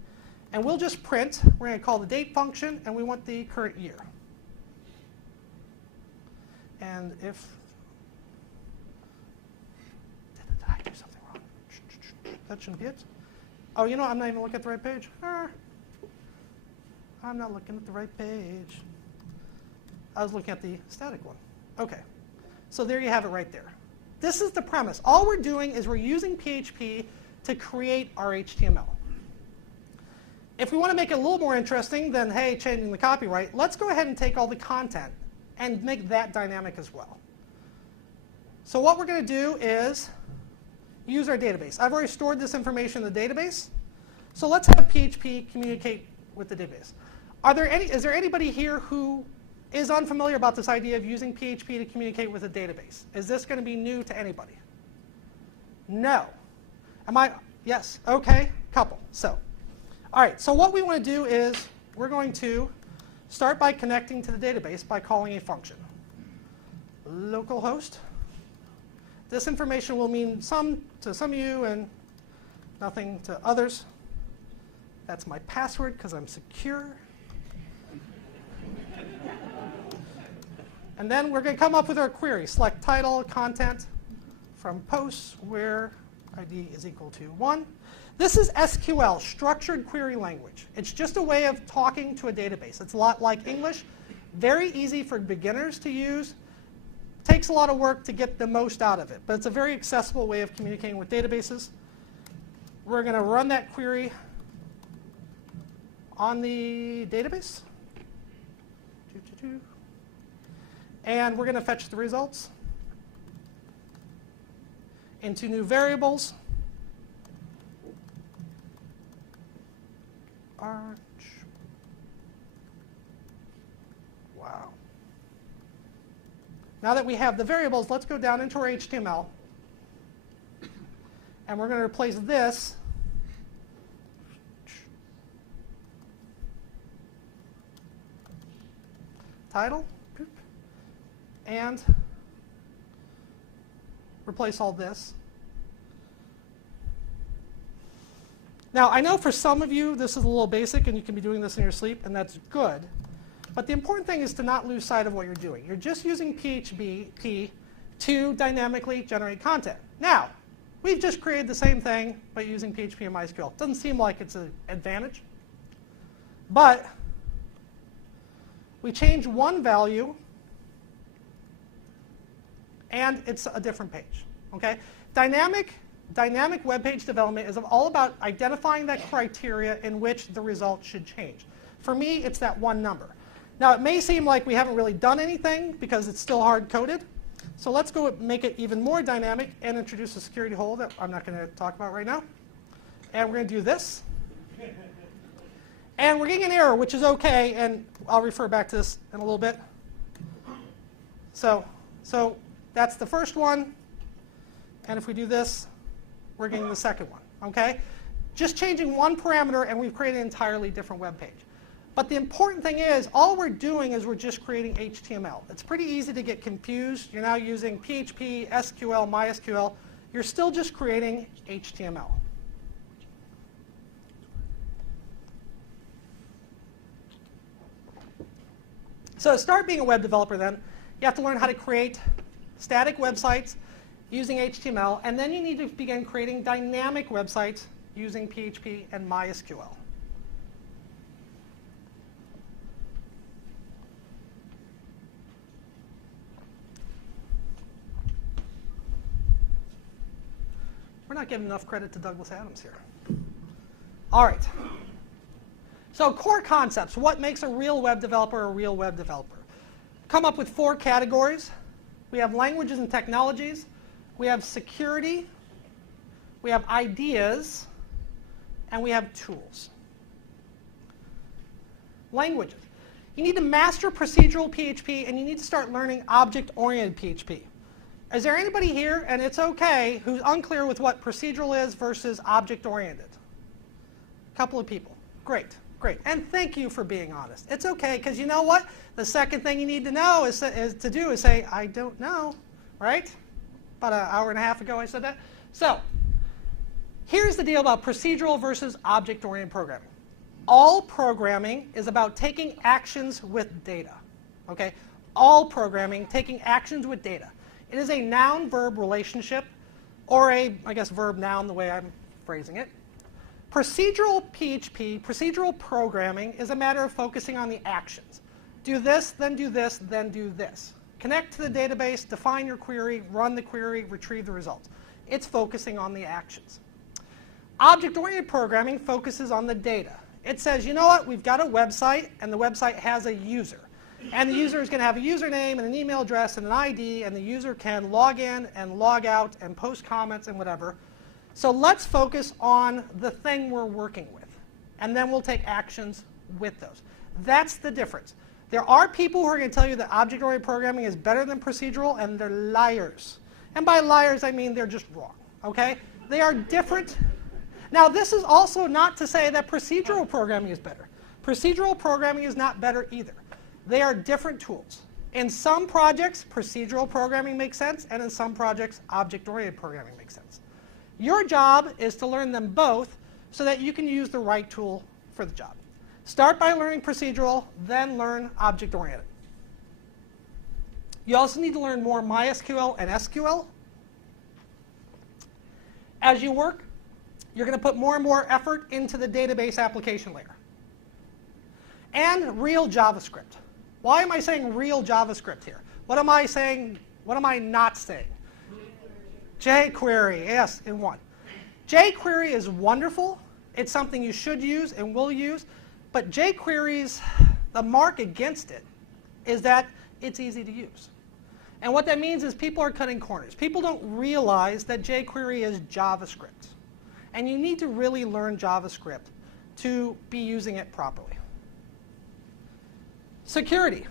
And we'll just print. We're going to call the date function, and we want the current year. And if did I do something wrong? That shouldn't be it. Oh, you know, I'm not even looking at the right page. I'm not looking at the right page. I was looking at the static one. OK. So there you have it right there. This is the premise. All we're doing is we're using PHP to create our HTML. If we want to make it a little more interesting than, hey, changing the copyright, let's go ahead and take all the content and make that dynamic as well. So what we're going to do is use our database. I've already stored this information in the database. So let's have PHP communicate with the database. Is there anybody here who is unfamiliar about this idea of using PHP to communicate with a database? Is this going to be new to anybody? No. Yes. OK. Couple. So, all right. So what we want to do is we're going to start by connecting to the database by calling a function. Localhost. This information will mean some to some of you and nothing to others. That's my password because I'm secure. And then we're going to come up with our query. Select title, content from posts where ID is equal to 1. This is SQL, structured query language. It's just a way of talking to a database. It's a lot like English. Very easy for beginners to use. Takes a lot of work to get the most out of it. But it's a very accessible way of communicating with databases. We're going to run that query on the database. And we're going to fetch the results into new variables. Arch. Wow. Now that we have the variables, let's go down into our HTML. And we're going to replace this title and replace all this. Now, I know for some of you this is a little basic and you can be doing this in your sleep, and that's good. But the important thing is to not lose sight of what you're doing. You're just using PHP to dynamically generate content. Now, we've just created the same thing by using PHP and MySQL. Doesn't seem like it's an advantage. But we change one value, and it's a different page. Okay? Dynamic web page development is all about identifying that criteria in which the result should change. For me, it's that one number. Now, it may seem like we haven't really done anything because it's still hard-coded. So let's go make it even more dynamic and introduce a security hole that I'm not going to talk about right now. And we're going to do this. And we're getting an error, which is OK. And I'll refer back to this in a little bit. So that's the first one. And if we do this, we're getting the second one. Okay? Just changing one parameter, and we've created an entirely different web page. But the important thing is, all we're doing is we're just creating HTML. It's pretty easy to get confused. You're now using PHP, SQL, MySQL. You're still just creating HTML. So to start being a web developer then, you have to learn how to create static websites using HTML, and then you need to begin creating dynamic websites using PHP and MySQL. We're not giving enough credit to Douglas Adams here. All right. So core concepts. What makes a real web developer a real web developer? Come up with 4 categories. We have languages and technologies. We have security. We have ideas. And we have tools. Languages. You need to master procedural PHP, and you need to start learning object-oriented PHP. Is there anybody here, and it's okay, who's unclear with what procedural is versus object-oriented? A couple of people. Great, great. And thank you for being honest. It's okay, because you know what? The second thing you need to know is to say, I don't know, right? About an hour and a half ago I said that. So here's the deal about procedural versus object-oriented programming. All programming is about taking actions with data. Okay? All programming, taking actions with data. It is a noun-verb relationship, or a, I guess, verb-noun the way I'm phrasing it. Procedural PHP, procedural programming, is a matter of focusing on the actions. Do this, then do this, then do this. Connect to the database, define your query, run the query, retrieve the results. It's focusing on the actions. Object-oriented programming focuses on the data. It says, you know what, we've got a website, and the website has a user. And the user is going to have a username and an email address and an ID, and the user can log in and log out and post comments and whatever. So let's focus on the thing we're working with, and then we'll take actions with those. That's the difference. There are people who are going to tell you that object-oriented programming is better than procedural, and they're liars. And by liars, I mean they're just wrong. Okay? They are different. Now, this is also not to say that procedural programming is better. Procedural programming is not better either. They are different tools. In some projects, procedural programming makes sense, and in some projects, object-oriented programming makes sense. Your job is to learn them both so that you can use the right tool for the job. Start by learning procedural, then learn object-oriented. You also need to learn more MySQL and SQL. As you work, you're going to put more and more effort into the database application layer. And real JavaScript. Why am I saying real JavaScript here? What am I saying? What am I not saying? jQuery, yes, in one. jQuery is wonderful. It's something you should use and will use. But jQuery's, the mark against it is that it's easy to use. And what that means is people are cutting corners. People don't realize that jQuery is JavaScript. And you need to really learn JavaScript to be using it properly. Security.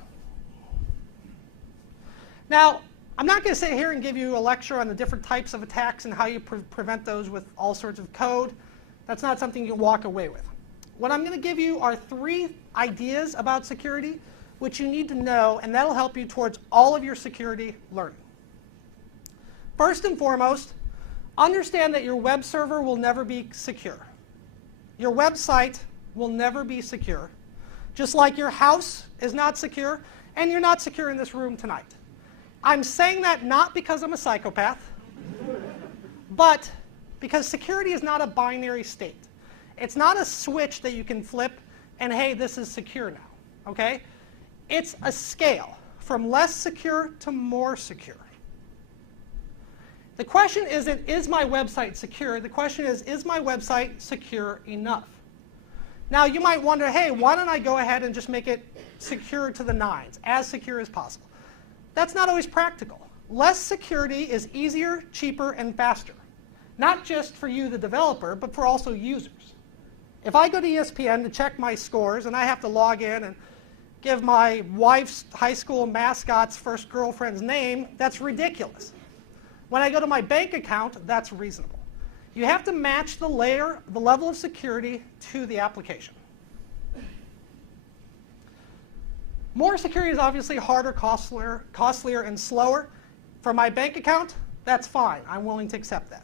Now, I'm not going to sit here and give you a lecture on the different types of attacks and how you prevent those with all sorts of code. That's not something you can walk away with. What I'm going to give you are 3 ideas about security which you need to know, and that'll help you towards all of your security learning. First and foremost, understand that your web server will never be secure. Your website will never be secure. Just like your house is not secure, and you're not secure in this room tonight. I'm saying that not because I'm a psychopath, but because security is not a binary state. It's not a switch that you can flip and, hey, this is secure now. Okay? It's a scale from less secure to more secure. The question isn't, is my website secure? The question is my website secure enough? Now, you might wonder, hey, why don't I go ahead and just make it secure to the 9s, as secure as possible? That's not always practical. Less security is easier, cheaper, and faster. Not just for you, the developer, but for also users. If I go to ESPN to check my scores, and I have to log in and give my wife's high school mascot's first girlfriend's name, that's ridiculous. When I go to my bank account, that's reasonable. You have to match the level of security to the application. More security is obviously harder, costlier, and slower. For my bank account, that's fine. I'm willing to accept that.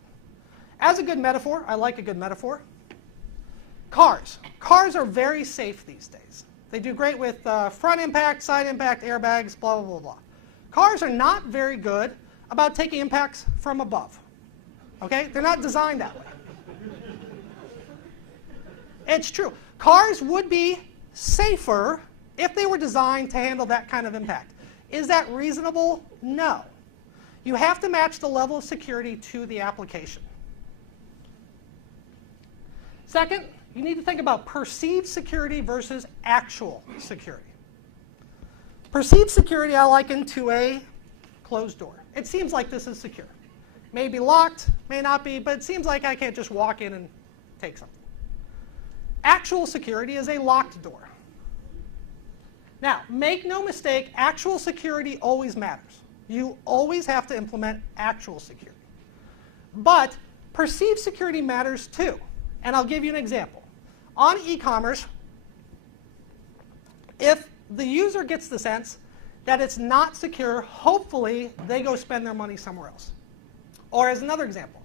As a good metaphor, I like a good metaphor. Cars. Cars are very safe these days. They do great with front impact, side impact, airbags, blah, blah, blah, blah. Cars are not very good about taking impacts from above. Okay? They're not designed that way. It's true. Cars would be safer if they were designed to handle that kind of impact. Is that reasonable? No. You have to match the level of security to the application. Second, you need to think about perceived security versus actual security. Perceived security I liken to a closed door. It seems like this is secure. May be locked, may not be, but it seems like I can't just walk in and take something. Actual security is a locked door. Now, make no mistake, actual security always matters. You always have to implement actual security. But perceived security matters too. And I'll give you an example. On e-commerce, if the user gets the sense that it's not secure, hopefully they go spend their money somewhere else. Or as another example,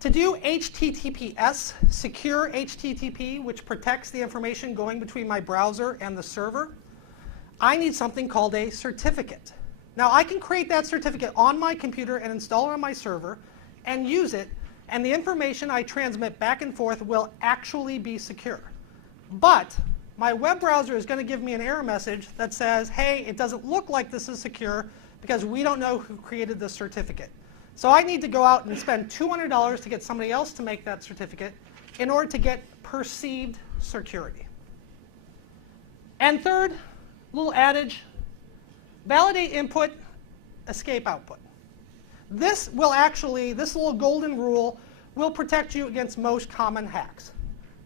to do HTTPS, secure HTTP, which protects the information going between my browser and the server, I need something called a certificate. Now, I can create that certificate on my computer and install it on my server and use it, and the information I transmit back and forth will actually be secure. But my web browser is going to give me an error message that says, hey, it doesn't look like this is secure because we don't know who created this certificate. So I need to go out and spend $200 to get somebody else to make that certificate in order to get perceived security. And third, little adage, validate input, escape output. This little golden rule will protect you against most common hacks.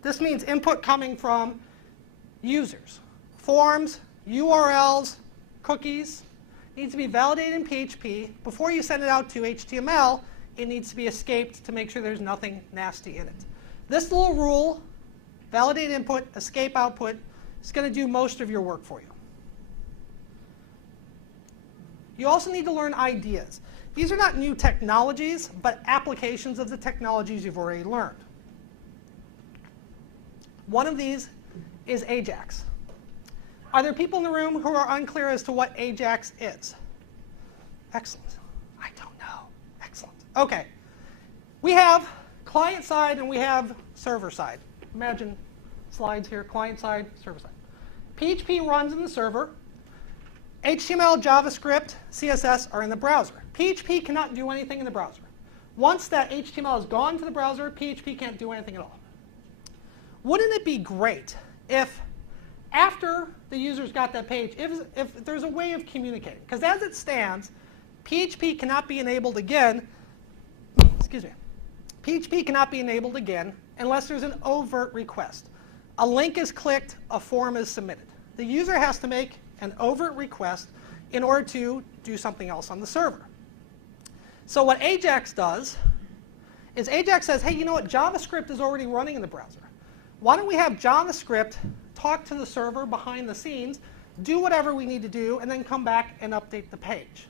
This means input coming from users, forms, URLs, cookies. Needs to be validated in PHP. Before you send it out to HTML, it needs to be escaped to make sure there's nothing nasty in it. This little rule, validate input, escape output, is going to do most of your work for you. You also need to learn ideas. These are not new technologies, but applications of the technologies you've already learned. One of these is AJAX. Are there people in the room who are unclear as to what AJAX is? Excellent. I don't know. Excellent. OK. We have client side and we have server side. Imagine slides here, client side, server side. PHP runs in the server. HTML, JavaScript, CSS are in the browser. PHP cannot do anything in the browser. Once that HTML has gone to the browser, PHP can't do anything at all. Wouldn't it be great if after the user's got that page, if there's a way of communicating? Because as it stands, PHP cannot be enabled again. Excuse me. PHP cannot be enabled again unless there's an overt request. A link is clicked, a form is submitted. The user has to make an overt request in order to do something else on the server. So what AJAX does is AJAX says, hey, you know what? JavaScript is already running in the browser. Why don't we have JavaScript talk to the server behind the scenes, do whatever we need to do, and then come back and update the page.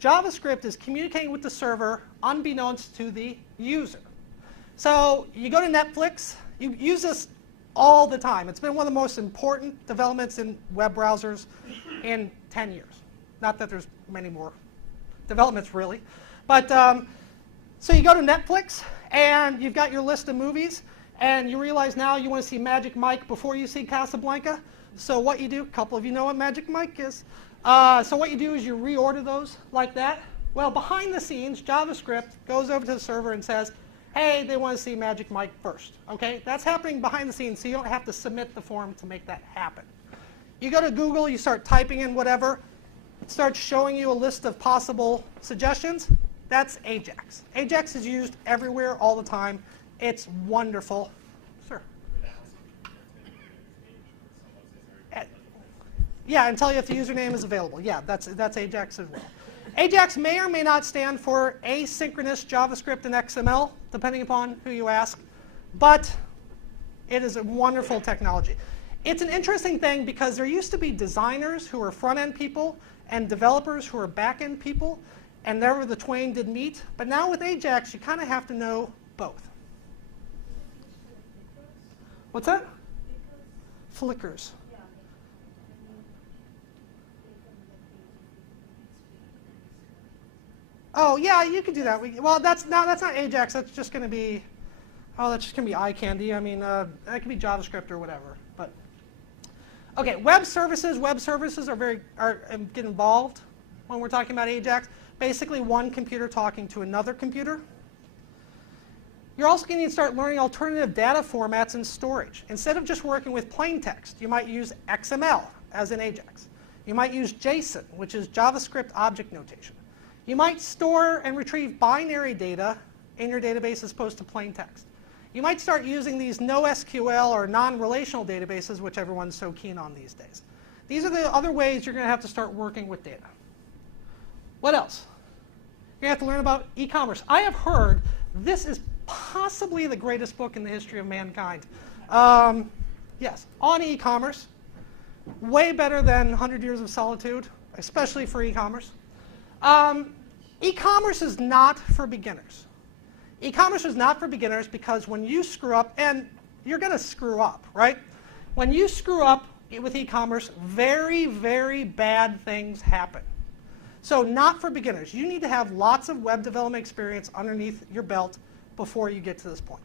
JavaScript is communicating with the server unbeknownst to the user. So you go to Netflix. You use this all the time. It's been one of the most important developments in web browsers in 10 years. Not that there's many more developments, really. But so you go to Netflix, and you've got your list of movies. And you realize now you want to see Magic Mike before you see Casablanca. So what you do, a couple of you know what Magic Mike is. So what you do is you reorder those like that. Well, behind the scenes, JavaScript goes over to the server and says, hey, they want to see Magic Mike first. Okay? That's happening behind the scenes, so you don't have to submit the form to make that happen. You go to Google, you start typing in whatever. It starts showing you a list of possible suggestions. That's AJAX. AJAX is used everywhere all the time. It's wonderful. Sure. Yeah, and tell you if the username is available. Yeah, that's AJAX as well. AJAX may or may not stand for asynchronous JavaScript and XML, depending upon who you ask. But it is a wonderful technology. It's an interesting thing because there used to be designers who were front-end people and developers who were back-end people, and never the twain did meet. But now with AJAX, you kind of have to know both. What's that? Flickers. Oh yeah, you could do that. Well, that's not Ajax. That's just going to be, that's just going to be eye candy. I mean, that could be JavaScript or whatever. But okay, web services. Web services get involved when we're talking about Ajax. Basically, one computer talking to another computer. You're also going to need to start learning alternative data formats and storage. Instead of just working with plain text, you might use XML as in Ajax. You might use JSON, which is JavaScript object notation. You might store and retrieve binary data in your database as opposed to plain text. You might start using these NoSQL or non-relational databases, which everyone's so keen on these days. These are the other ways you're going to have to start working with data. What else? You're going to have to learn about e-commerce. I have heard this is possibly the greatest book in the history of mankind. Yes, on e-commerce. Way better than 100 Years of Solitude, especially for e-commerce. E-commerce is not for beginners. E-commerce is not for beginners because when you screw up, and you're going to screw up, right? When you screw up with e-commerce, very, very bad things happen. So not for beginners. You need to have lots of web development experience underneath your belt before you get to this point.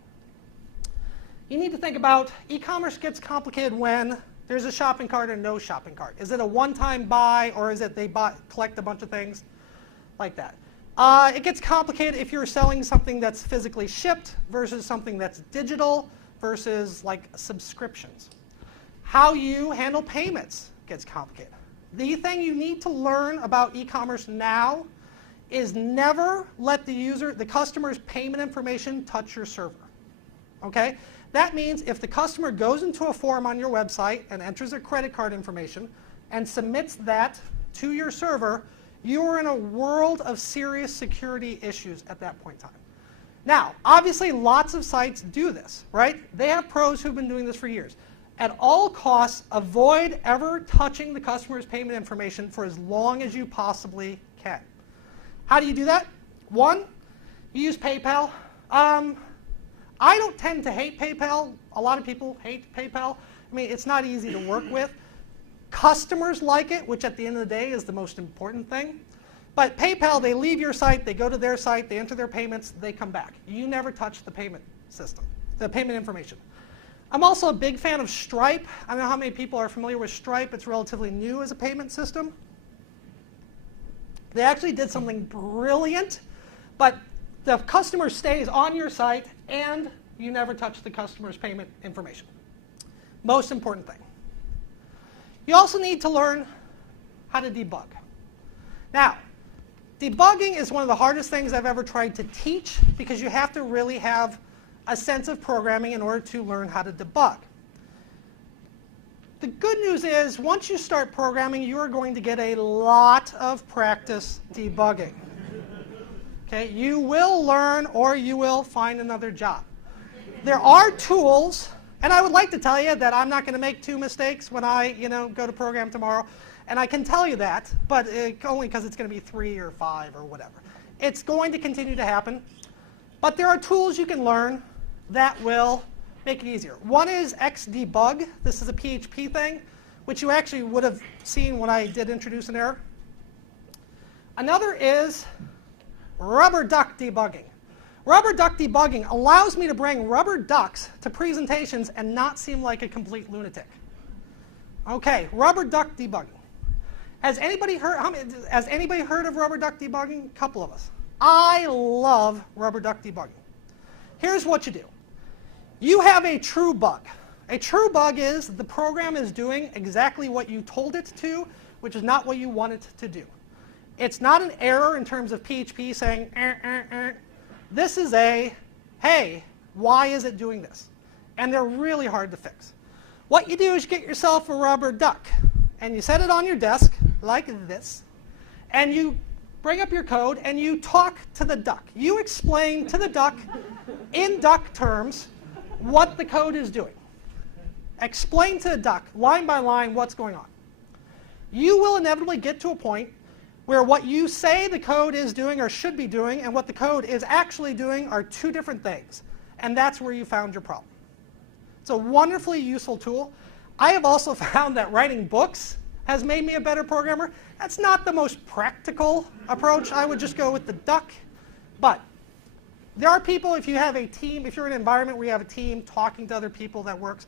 You need to think about e-commerce gets complicated when there's a shopping cart or no shopping cart. Is it a one-time buy, or is it they collect a bunch of things like that? It gets complicated if you're selling something that's physically shipped versus something that's digital versus like subscriptions. How you handle payments gets complicated. The thing you need to learn about e-commerce now is never let the customer's payment information touch your server. Okay? That means if the customer goes into a form on your website and enters their credit card information and submits that to your server, you are in a world of serious security issues at that point in time. Now, obviously, lots of sites do this, right? They have pros who've been doing this for years. At all costs, avoid ever touching the customer's payment information for as long as you possibly can. How do you do that? One, you use PayPal. I don't tend to hate PayPal. A lot of people hate PayPal. I mean, it's not easy to work with. Customers like it, which at the end of the day is the most important thing. But PayPal, they leave your site, they go to their site, they enter their payments, they come back. You never touch the payment system, the payment information. I'm also a big fan of Stripe. I don't know how many people are familiar with Stripe. It's relatively new as a payment system. They actually did something brilliant, but the customer stays on your site and you never touch the customer's payment information. Most important thing. You also need to learn how to debug. Now, debugging is one of the hardest things I've ever tried to teach because you have to really have a sense of programming in order to learn how to debug. The good news is once you start programming, you are going to get a lot of practice debugging. Okay, you will learn or you will find another job. There are tools, and I would like to tell you that I'm not going to make 2 mistakes when I go to program tomorrow. And I can tell you that, but only because it's going to be 3 or 5 or whatever. It's going to continue to happen. But there are tools you can learn that will make it easier. One is Xdebug. This is a PHP thing, which you actually would have seen when I did introduce an error. Another is rubber duck debugging. Rubber duck debugging allows me to bring rubber ducks to presentations and not seem like a complete lunatic. Okay, rubber duck debugging. Has anybody heard of rubber duck debugging? A couple of us. I love rubber duck debugging. Here's what you do. You have a true bug. A true bug is the program is doing exactly what you told it to, which is not what you want it to do. It's not an error in terms of PHP saying, This is a, hey, why is it doing this? And they're really hard to fix. What you do is you get yourself a rubber duck, and you set it on your desk like this, and you bring up your code, and you talk to the duck. You explain to the duck in duck terms what the code is doing. Explain to the duck, line by line, what's going on. You will inevitably get to a point where what you say the code is doing or should be doing and what the code is actually doing are 2 different things. And that's where you found your problem. It's a wonderfully useful tool. I have also found that writing books has made me a better programmer. That's not the most practical approach. I would just go with the duck. But there are people, if you have a team, if you're in an environment where you have a team talking to other people that works,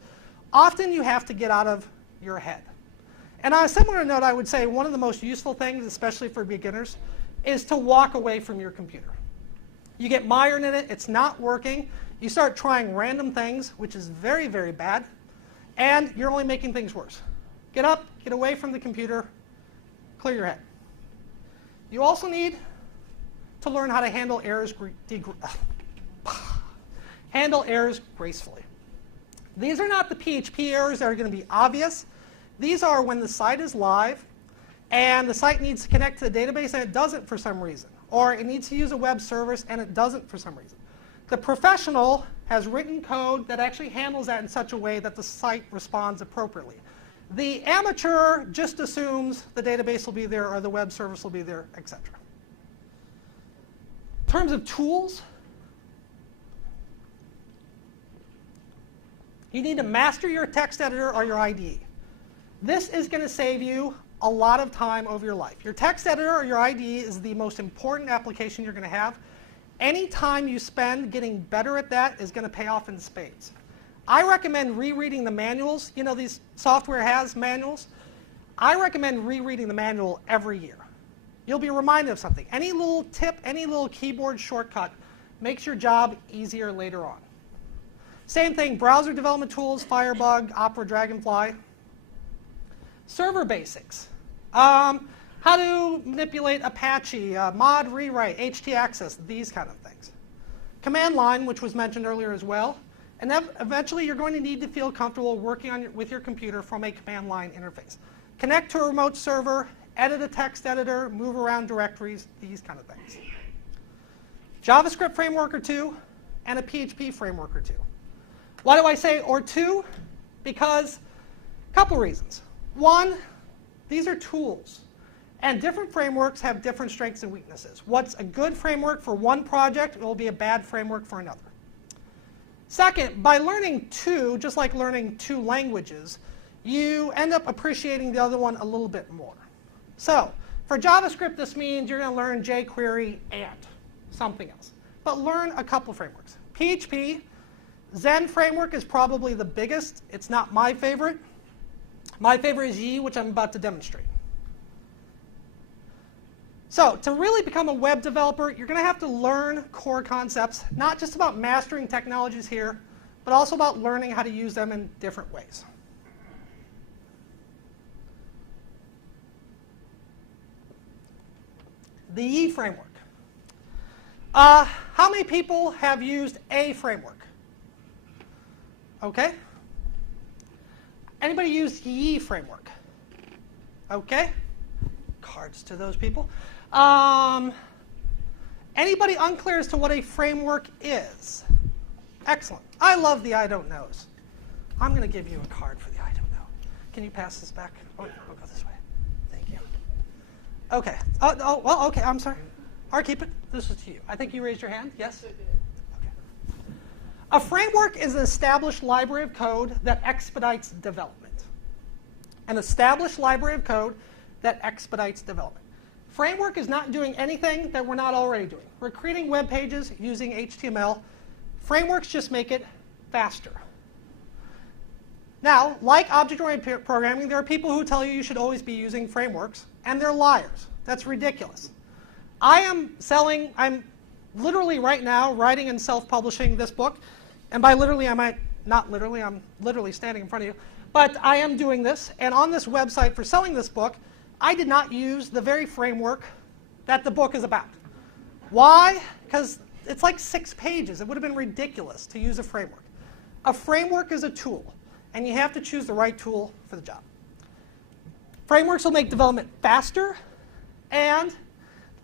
often you have to get out of your head. And on a similar note, I would say one of the most useful things, especially for beginners, is to walk away from your computer. You get mired in it, it's not working, you start trying random things, which is very, very bad, and you're only making things worse. Get up, get away from the computer, clear your head. You also need to learn how to handle errors, gracefully. These are not the PHP errors that are going to be obvious. These are when the site is live and the site needs to connect to the database and it doesn't for some reason. Or it needs to use a web service and it doesn't for some reason. The professional has written code that actually handles that in such a way that the site responds appropriately. The amateur just assumes the database will be there or the web service will be there, etc. In terms of tools, you need to master your text editor or your IDE. This is going to save you a lot of time over your life. Your text editor or your IDE is the most important application you're going to have. Any time you spend getting better at that is going to pay off in spades. I recommend rereading the manuals. You know, these software has manuals. I recommend rereading the manual every year. You'll be reminded of something. Any little tip, any little keyboard shortcut makes your job easier later on. Same thing, browser development tools, Firebug, Opera, Dragonfly. Server basics. How to manipulate Apache, mod rewrite, htaccess, these kind of things. Command line, which was mentioned earlier as well. And then eventually you're going to need to feel comfortable working with your computer from a command line interface. Connect to a remote server, edit a text editor, move around directories, these kind of things. JavaScript framework or two, and a PHP framework or two. Why do I say or two? Because a couple reasons. One, these are tools. And different frameworks have different strengths and weaknesses. What's a good framework for one project will be a bad framework for another. Second, by learning two, just like learning two languages, you end up appreciating the other one a little bit more. So for JavaScript, this means you're going to learn jQuery and something else. But learn a couple frameworks. PHP, Zen framework is probably the biggest. It's not my favorite. My favorite is Yi, which I'm about to demonstrate. So to really become a web developer, you're going to have to learn core concepts, not just about mastering technologies here, but also about learning how to use them in different ways. The Yi framework. How many people have used a framework? Okay. Anybody use Yi framework? Okay. Cards to those people. Anybody unclear as to what a framework is? Excellent. I love the I don't knows. I'm going to give you a card for the I don't know. Can you pass this back? Oh, we'll go this way. Thank you. Okay. Well, okay. I'm sorry. Or keep it. This is to you. I think you raised your hand. Yes? I did. Okay. A framework is an established library of code that expedites development. An established library of code that expedites development. Framework is not doing anything that we're not already doing. We're creating web pages using HTML. Frameworks just make it faster. Now, like object-oriented programming, there are people who tell you should always be using frameworks, and they're liars. That's ridiculous. I'm literally right now writing and self-publishing this book. And by literally, I might not literally, I'm literally standing in front of you. But I am doing this. And on this website for selling this book, I did not use the very framework that the book is about. Why? Because it's like 6 pages. It would have been ridiculous to use a framework. A framework is a tool. And you have to choose the right tool for the job. Frameworks will make development faster and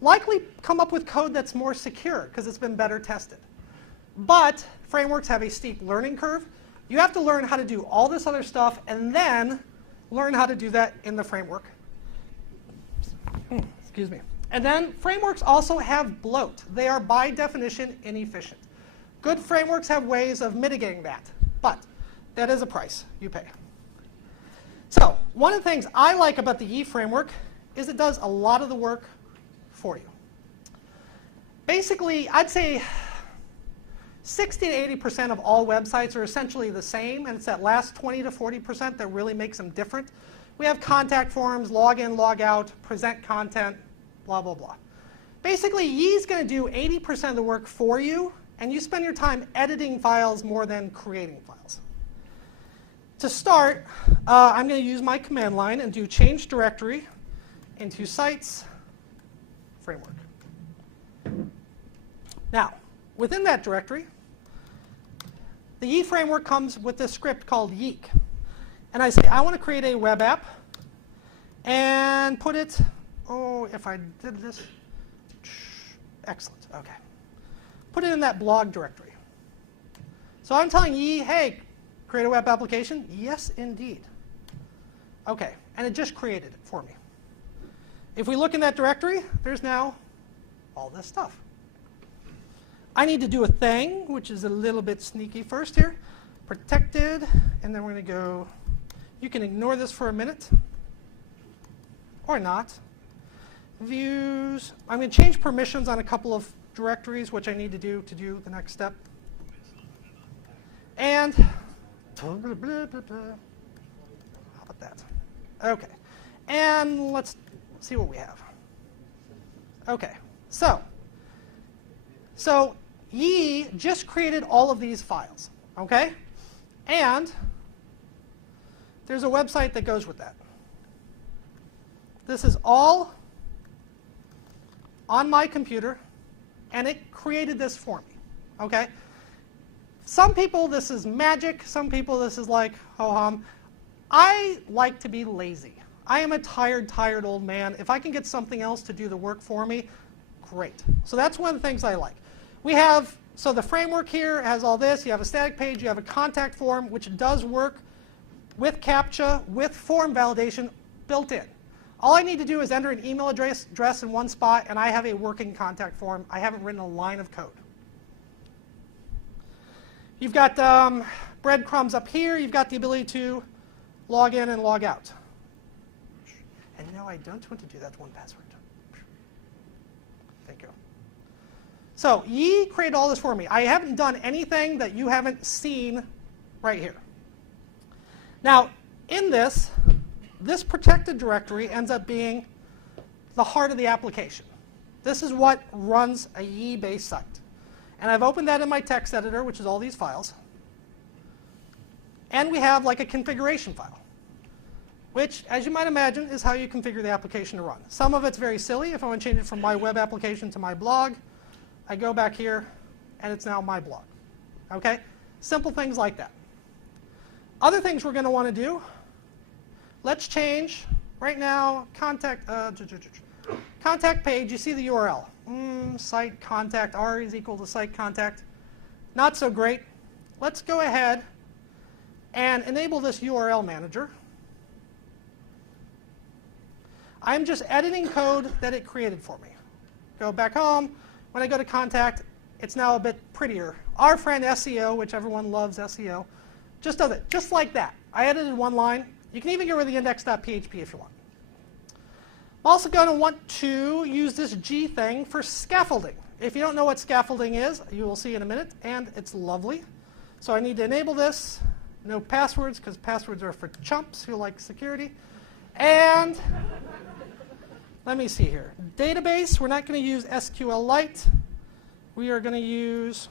likely come up with code that's more secure because it's been better tested. But frameworks have a steep learning curve. You have to learn how to do all this other stuff and then learn how to do that in the framework. Excuse me. And then frameworks also have bloat. They are by definition inefficient. Good frameworks have ways of mitigating that, but that is a price you pay. So One of the things I like about the Yi framework is it does a lot of the work for you. Basically, I'd say 60 to 80% of all websites are essentially the same, and it's that last 20 to 40% that really makes them different. We have contact forms, log in, log out, present content, blah, blah, blah. Basically, Yi's going to do 80% of the work for you, and you spend your time editing files more than creating files. To start, I'm going to use my command line and do change directory into sites framework. Now, within that directory, the Yi framework comes with this script called Yeek. And I say, I want to create a web app and put it, oh, if I did this, excellent, OK. Put it in that blog directory. So I'm telling Yi, hey, create a web application? Yes, indeed. OK, and it just created it for me. If we look in that directory, there's now all this stuff. I need to do a thing, which is a little bit sneaky first here. Protected, and then we're going to go, you can ignore this for a minute, or not. Views, I'm going to change permissions on a couple of directories, which I need to do the next step. And, how about that? OK, and let's see what we have. OK, so Yi just created all of these files, OK? And there's a website that goes with that. This is all on my computer, and it created this for me, OK? Some people, this is magic. Some people, this is like, ho-hum. I like to be lazy. I am a tired old man. If I can get something else to do the work for me, great. So that's one of the things I like. We have, so the framework here has all this. You have a static page. You have a contact form, which does work with CAPTCHA, with form validation built in. All I need to do is enter an email address in one spot, and I have a working contact form. I haven't written a line of code. You've got breadcrumbs up here. You've got the ability to log in and log out. And no, I don't want to do that one password. Thank you. So Yi created all this for me. I haven't done anything that you haven't seen right here. Now, in this protected directory ends up being the heart of the application. This is what runs a Yi-based site. And I've opened that in my text editor, which is all these files. And we have like a configuration file, which, as you might imagine, is how you configure the application to run. Some of it's very silly. If I want to change it from my web application to my blog, I go back here, and it's now my blog. OK? Simple things like that. Other things we're going to want to do, let's change, right now, contact page. You see the URL. Site contact, R is equal to site contact. Not so great. Let's go ahead and enable this URL manager. I'm just editing code that it created for me. Go back home. When I go to contact, it's now a bit prettier. Our friend SEO, which everyone loves SEO, just does it just like that. I edited one line. You can even get rid of the index.php if you want. I'm also going to want to use this G thing for scaffolding. If you don't know what scaffolding is, you will see in a minute, and it's lovely. So I need to enable this. No passwords, because passwords are for chumps who like security. And let me see here. Database, we're not going to use SQLite. We are going to use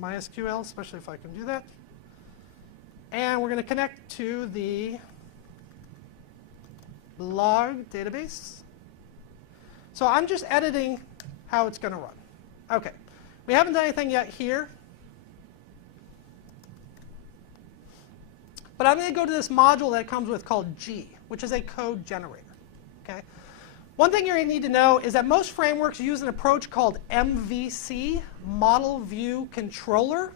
MySQL, especially if I can do that. And we're going to connect to the blog database. So I'm just editing how it's going to run. OK. We haven't done anything yet here. But I'm going to go to this module that it comes with called G, which is a code generator. Okay? One thing you're going to need to know is that most frameworks use an approach called MVC, Model View Controller.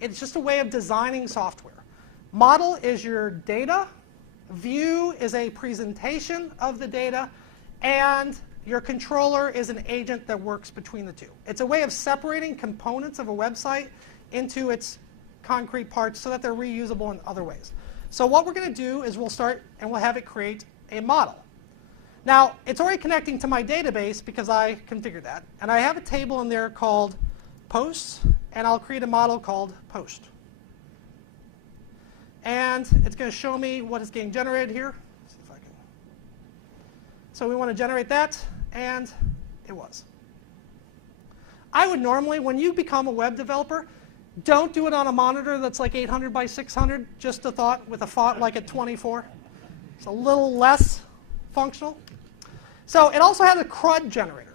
It's just a way of designing software. Model is your data. View is a presentation of the data. And your controller is an agent that works between the two. It's a way of separating components of a website into its concrete parts so that they're reusable in other ways. So what we're going to do is we'll start and we'll have it create a model. Now, it's already connecting to my database because I configured that. And I have a table in there called posts, and I'll create a model called post. And it's going to show me what is getting generated here. Let's see if I can. So we want to generate that, and it was. I would normally, when you become a web developer, don't do it on a monitor that's like 800 by 600, just a thought, with a font like at 24. It's a little less functional. So it also has a CRUD generator.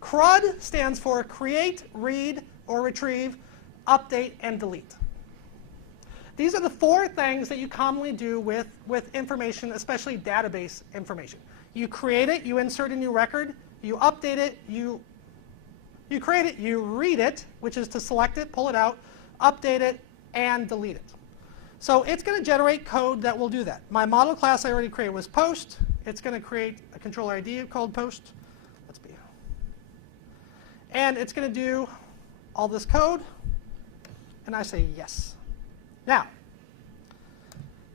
CRUD stands for create, read, or retrieve, update, and delete. These are the 4 things that you commonly do with information, especially database information. You create it, you insert a new record, you update it, you create it, you read it, which is to select it, pull it out, update it, and delete it. So it's going to generate code that will do that. My model class I already created was post. It's going to create a controller ID called post. Let's be. And it's going to do all this code. And I say yes. Now,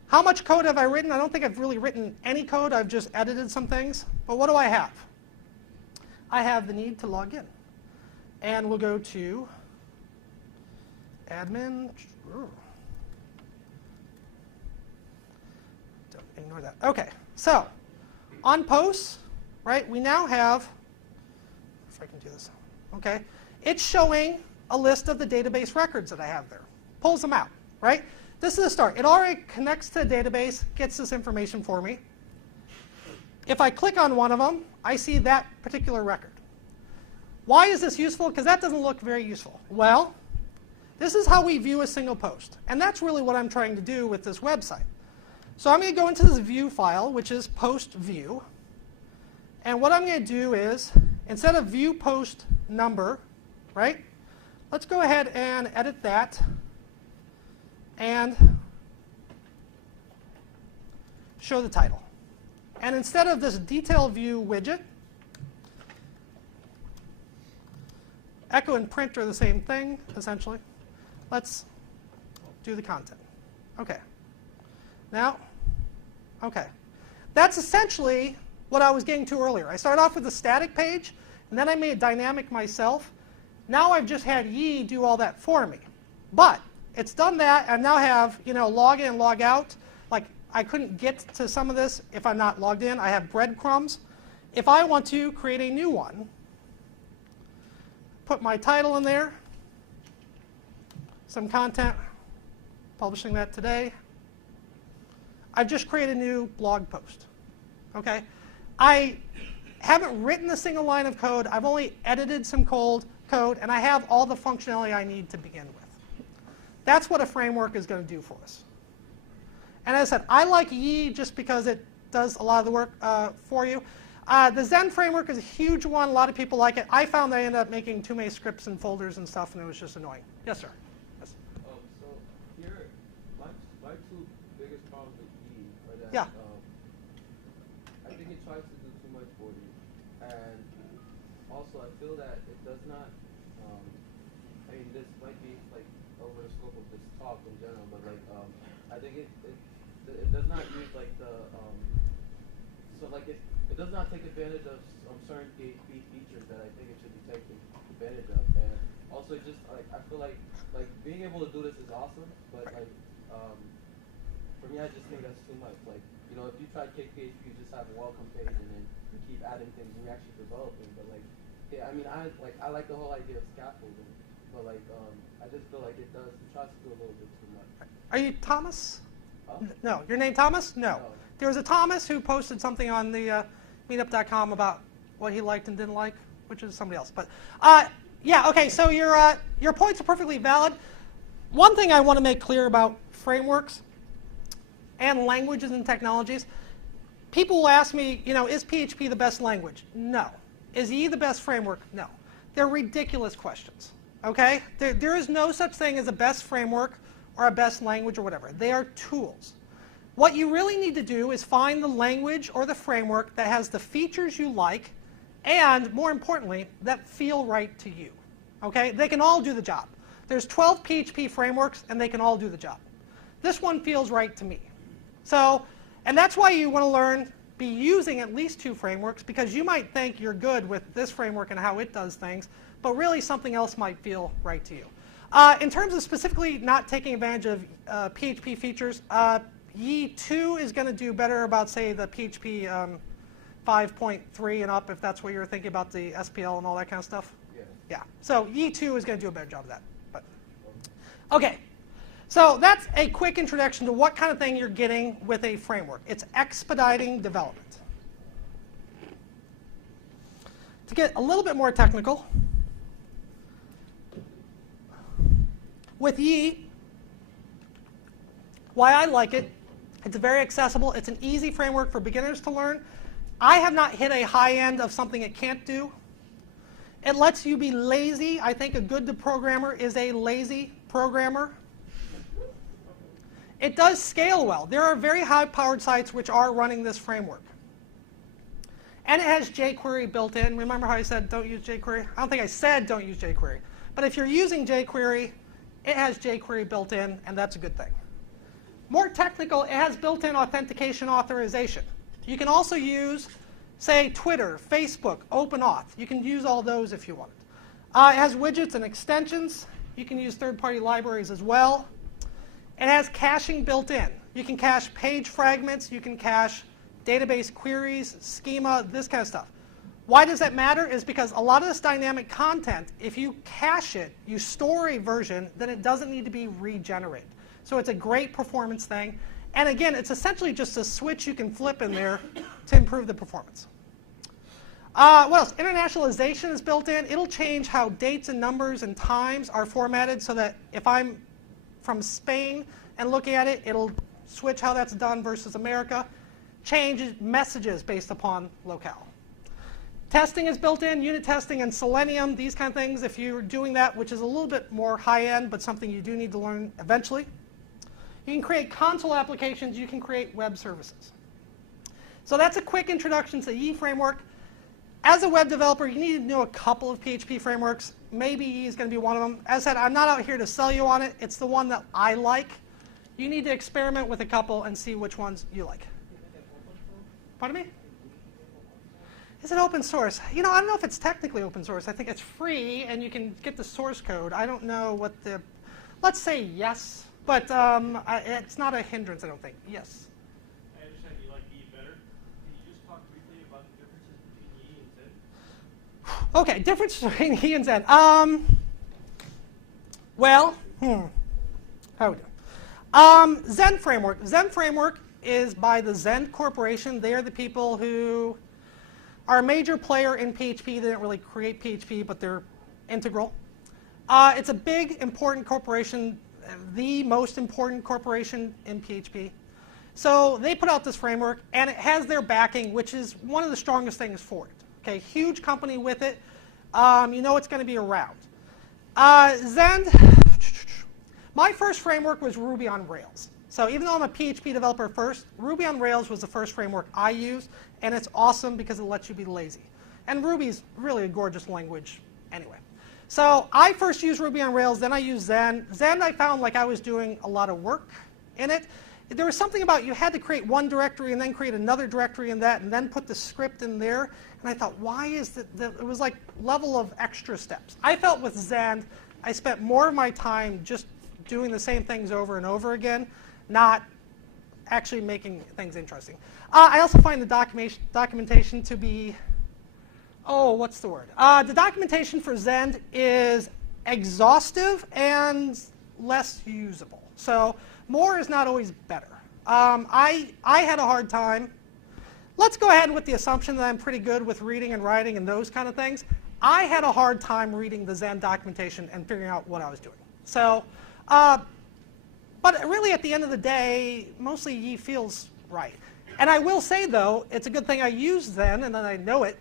how much code have I written? I don't think I've really written any code. I've just edited some things. But what do I have? I have the need to log in. And we'll go to admin. Don't ignore that. OK, so on posts, right, we now have, if I can do this, OK, it's showing a list of the database records that I have there. Pulls them out, right? This is the start. It already connects to the database, gets this information for me. If I click on one of them, I see that particular record. Why is this useful? Because that doesn't look very useful. Well, this is how we view a single post. And that's really what I'm trying to do with this website. So I'm going to go into this view file, which is post view. And what I'm going to do is, instead of view post number, right, let's go ahead and edit that. And show the title. And instead of this detail view widget, echo and print are the same thing, essentially. Let's do the content. OK. Now, OK. That's essentially what I was getting to earlier. I started off with a static page, and then I made it dynamic myself. Now I've just had Yi do all that for me. But it's done that. I now have log in, log out. Like, I couldn't get to some of this if I'm not logged in. I have breadcrumbs. If I want to create a new one, put my title in there, some content, publishing that today. I've just created a new blog post. Okay? I haven't written a single line of code. I've only edited some code, and I have all the functionality I need to begin with. That's what a framework is going to do for us. And as I said, I like Yi just because it does a lot of the work for you. The Zen framework is a huge one. A lot of people like it. I found that I ended up making too many scripts and folders and stuff, and it was just annoying. Yes, sir. Yes. So here, my 2 biggest problems with E are that Yeah. I think it tries to do too much for you, and also I feel that it does not. I mean, this might be like over the scope of this talk in general, but like I think it does not use like the so like it does not take advantage of certain PHP features that I think it should be taking advantage of, and also just like I feel like being able to do this is awesome, but like for me I just think that's too much. Like if you try kick PHP, you just have a welcome page and then you keep adding things and you're actually developing. But like I mean I like the whole idea of scaffolding, but like I just feel like it tries to do a little bit too much. Are you Thomas? Huh? No. Your name Thomas? No. No. There was a Thomas who posted something on the Meetup.com about what he liked and didn't like, which is somebody else. But yeah, OK, so your points are perfectly valid. One thing I want to make clear about frameworks and languages and technologies, people will ask me, is PHP the best language? No. Is Yi the best framework? No. They're ridiculous questions. OK? There is no such thing as a best framework or a best language or whatever. They are tools. What you really need to do is find the language or the framework that has the features you like and, more importantly, that feel right to you. Okay? They can all do the job. There's 12 PHP frameworks, and they can all do the job. This one feels right to me. So, and that's why you want to be using at least 2 frameworks, because you might think you're good with this framework and how it does things, but really something else might feel right to you. In terms of specifically not taking advantage of PHP features, Yi 2 is going to do better about, say, the PHP 5.3 and up, if that's what you're thinking about, the SPL and all that kind of stuff. Yeah. Yeah. So Yi 2 is going to do a better job of that. But okay. So that's a quick introduction to what kind of thing you're getting with a framework. It's expediting development. To get a little bit more technical, with Yi, why I like it, it's very accessible. It's an easy framework for beginners to learn. I have not hit a high end of something it can't do. It lets you be lazy. I think a good programmer is a lazy programmer. It does scale well. There are very high-powered sites which are running this framework. And it has jQuery built in. Remember how I said don't use jQuery? I don't think I said don't use jQuery. But if you're using jQuery, it has jQuery built in, and that's a good thing. More technical, it has built-in authentication authorization. You can also use, say, Twitter, Facebook, OpenAuth. You can use all those if you want. It has widgets and extensions. You can use third-party libraries as well. It has caching built in. You can cache page fragments. You can cache database queries, schema, this kind of stuff. Why does that matter? Is because a lot of this dynamic content, if you cache it, you store a version, then it doesn't need to be regenerated. So it's a great performance thing. And again, it's essentially just a switch you can flip in there to improve the performance. What else? Internationalization is built in. It'll change how dates and numbers and times are formatted so that if I'm from Spain and looking at it, it'll switch how that's done versus America. Change messages based upon locale. Testing is built in, unit testing and Selenium, these kind of things. If you're doing that, which is a little bit more high-end, but something you do need to learn eventually. You can create console applications. You can create web services. So that's a quick introduction to the Yi framework. As a web developer, you need to know a couple of PHP frameworks. Maybe Yi is going to be one of them. As I said, I'm not out here to sell you on it. It's the one that I like. You need to experiment with a couple and see which ones you like. Pardon me? Is it open source? You know, I don't know if it's technically open source. I think it's free, and you can get the source code. I don't know what the... Let's say yes, but it's not a hindrance, I don't think. Yes? I understand you like Yi better. Can you just talk briefly about the differences between Yi and Zen? OK, difference between Yi and Zen. Well, how we do? Zen framework. Zen framework is by the Zen Corporation. They are the people who are a major player in PHP. They didn't really create PHP, but they're integral. It's a big, important corporation, the most important corporation in PHP. So they put out this framework, and it has their backing, which is one of the strongest things for it. Okay, huge company with it. You know it's going to be around. Zen, my first framework was Ruby on Rails. So even though I'm a PHP developer first, Ruby on Rails was the first framework I used, and it's awesome because it lets you be lazy. And Ruby's really a gorgeous language anyway. So I first used Ruby on Rails, then I used Zen. Zen I found like I was doing a lot of work in it. There was something about you had to create one directory and then create another directory in that and then put the script in there. And I thought, why is it was like level of extra steps. I felt with Zen, I spent more of my time just doing the same things over and over again, not actually making things interesting. I also find the documentation to be, what's the word? The documentation for Zen is exhaustive and less usable. So more is not always better. I had a hard time. Let's go ahead with the assumption that I'm pretty good with reading and writing and those kind of things. I had a hard time reading the Zen documentation and figuring out what I was doing. So, but really at the end of the day, mostly Yi feels right. And I will say, though, it's a good thing I use Zen and then I know it,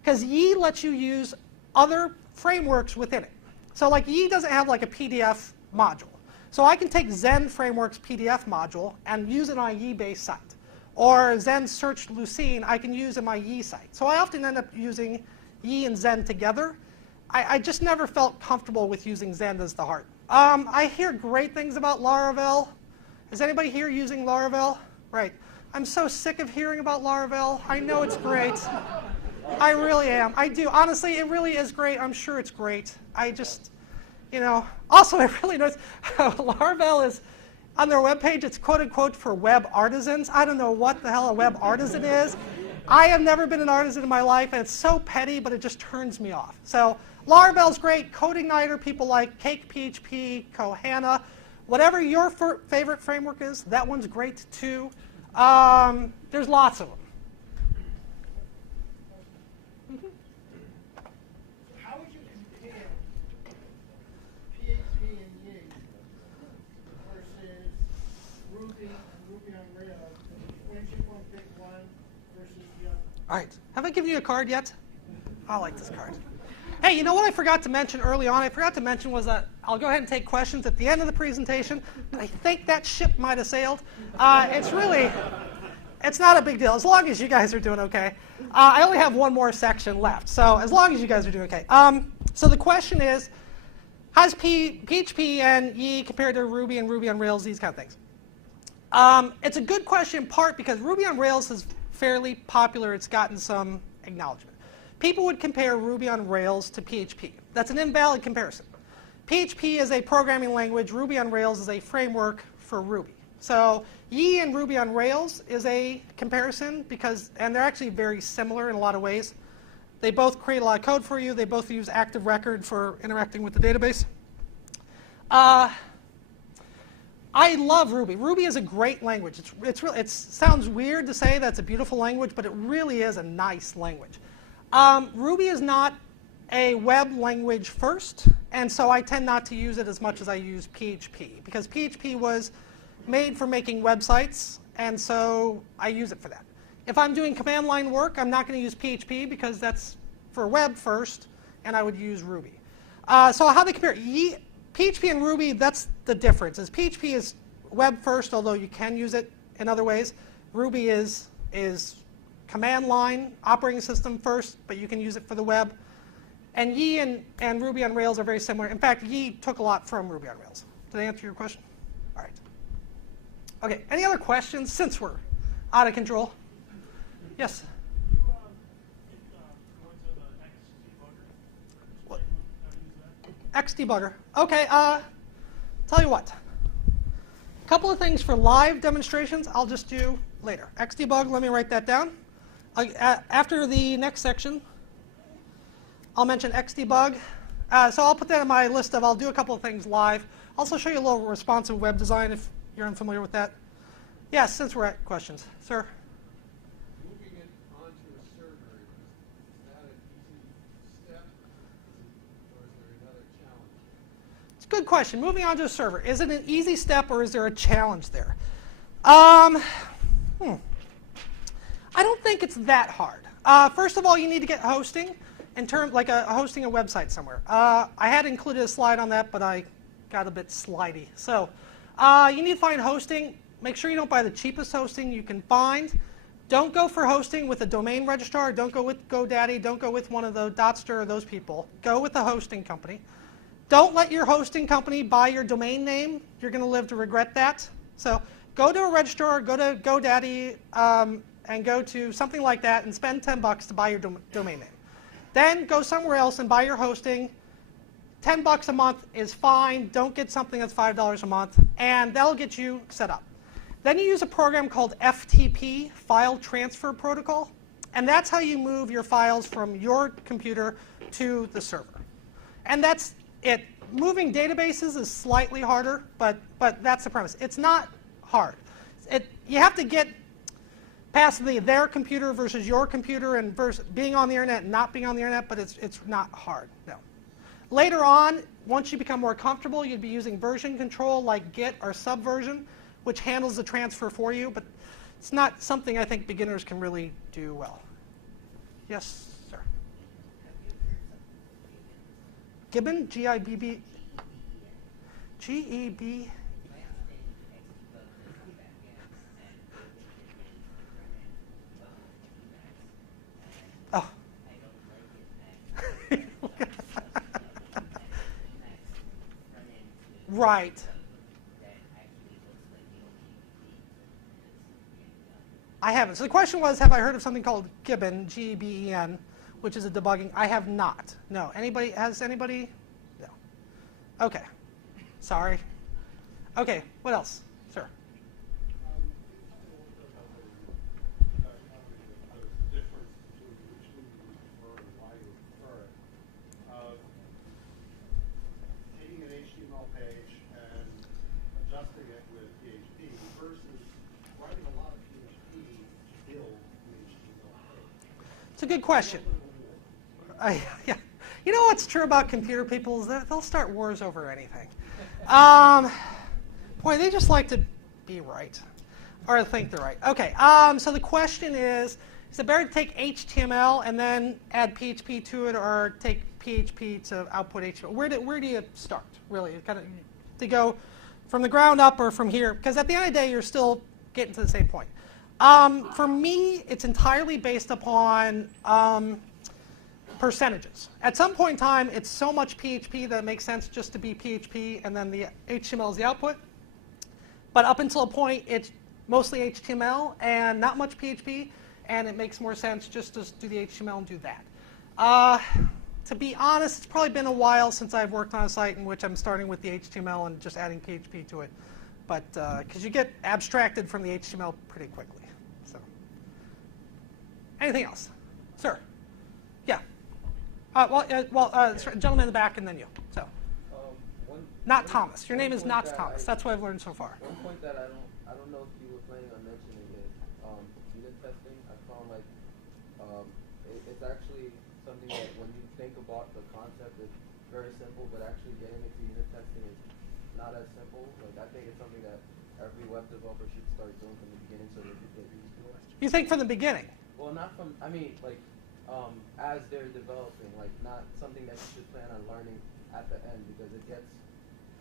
because Yi lets you use other frameworks within it. So like Yi doesn't have like a PDF module. So I can take Zen Framework's PDF module and use it on a Yi-based site. Or Zen Search Lucene I can use in my Yi site. So I often end up using Yi and Zen together. I just never felt comfortable with using Zen as the heart. I hear great things about Laravel. Is anybody here using Laravel? Right. I'm so sick of hearing about Laravel. I know it's great. I really am. I do. Honestly, it really is great. I'm sure it's great. I just, also I really noticed how Laravel is, on their webpage, it's quote unquote for web artisans. I don't know what the hell a web artisan is. I have never been an artisan in my life, and it's so petty, but it just turns me off. So Laravel's great. CodeIgniter, people like Cake PHP, Kohana, whatever your favorite framework is, that one's great too. There's lots of them. How would you compare PHP and Ye versus Ruby and Ruby on Rails? When you want to pick one versus the other? All right. Have I given you a card yet? I like this card. Hey, you know what I forgot to mention early on? I forgot to mention was that I'll go ahead and take questions at the end of the presentation. I think that ship might have sailed. It's not a big deal, as long as you guys are doing okay. I only have one more section left, so as long as you guys are doing okay. So the question is, how's PHP and Ye compared to Ruby and Ruby on Rails, these kind of things? It's a good question in part because Ruby on Rails is fairly popular. It's gotten some acknowledgement. People would compare Ruby on Rails to PHP. That's an invalid comparison. PHP is a programming language. Ruby on Rails is a framework for Ruby. So Ye and Ruby on Rails is a comparison and they're actually very similar in a lot of ways. They both create a lot of code for you. They both use Active Record for interacting with the database. I love Ruby. Ruby is a great language. It sounds weird to say that's a beautiful language, but it really is a nice language. Ruby is not a web language first, and so I tend not to use it as much as I use PHP, because PHP was made for making websites, and so I use it for that. If I'm doing command line work, I'm not going to use PHP because that's for web first, and I would use Ruby. So how they compare? PHP and Ruby, that's the difference. PHP is web first, although you can use it in other ways. Ruby is command line operating system first, but you can use it for the web. And Ye and Ruby on Rails are very similar. In fact, Ye took a lot from Ruby on Rails. Did I answer your question? All right. OK, any other questions since we're out of control? Yes? What? Xdebugger. OK, tell you what. A couple of things for live demonstrations I'll just do later. Xdebug, let me write that down. After the next section, I'll mention Xdebug. So I'll put that on my list of, I'll do a couple of things live. I'll also show you a little responsive web design if you're unfamiliar with that. Yes, since we're at questions. Sir? Moving it onto a server, is that an easy step, or is there another challenge? It's a good question. Moving on to a server. Is it an easy step, or is there a challenge there? I don't think it's that hard. First of all, you need to get hosting, hosting a website somewhere. I had included a slide on that, but I got a bit slidey. So you need to find hosting. Make sure you don't buy the cheapest hosting you can find. Don't go for hosting with a domain registrar. Don't go with GoDaddy. Don't go with one of the Dotster or those people. Go with the hosting company. Don't let your hosting company buy your domain name. You're going to live to regret that. So go to a registrar, go to GoDaddy, and go to something like that and spend $10 to buy your domain name. Then go somewhere else and buy your hosting. $10 a month is fine. Don't get something that's $5 a month, and that'll get you set up. Then you use a program called FTP, File Transfer Protocol, and that's how you move your files from your computer to the server. And that's it. Moving databases is slightly harder, but that's the premise. It's not hard. You have to get past their computer versus your computer and versus being on the internet and not being on the internet, but it's not hard, no. Later on, once you become more comfortable, you'd be using version control like Git or Subversion, which handles the transfer for you, but it's not something I think beginners can really do well. Yes, sir? Gibbon, G-I-B-B, G-E-B. Oh. Right. I haven't. So the question was, have I heard of something called Gibbon, G-E-B-E-N, which is a debugging? I have not. No. Anybody? Has anybody? No. Okay. Sorry. Okay. What else? Sir. Taking an HTML page and adjusting it with PHP versus writing a lot of PHP to build an HTML page. It's a good question. Yeah. You know what's true about computer people is that they'll start wars over anything. Boy, they just like to be right, or think they're right. Okay, so the question is it better to take HTML and then add PHP to it, or take PHP to output HTML? Where do you start, really? Kind of to go from the ground up or from here? Because at the end of the day, you're still getting to the same point. For me, it's entirely based upon percentages. At some point in time, it's so much PHP that it makes sense just to be PHP, and then the HTML is the output. But up until a point, it's mostly HTML and not much PHP, and it makes more sense just to do the HTML and do that. To be honest, it's probably been a while since I've worked on a site in which I'm starting with the HTML and just adding PHP to it. But because you get abstracted from the HTML pretty quickly. So, anything else? Sir? Yeah. Gentleman in the back, and then you. So, not Thomas. Your name is not Thomas. That's what I've learned so far. One point that I don't know if you were planning on mentioning is unit testing. I found like it's actually something that when you think about the concept, it's very simple, but actually getting into unit testing is not as simple. Like I think it's something that every web developer should start doing from the beginning so they can get used to it. You think from the beginning? Well, not from. I mean, like as they're developing, like not something that you should plan on learning at the end, because it gets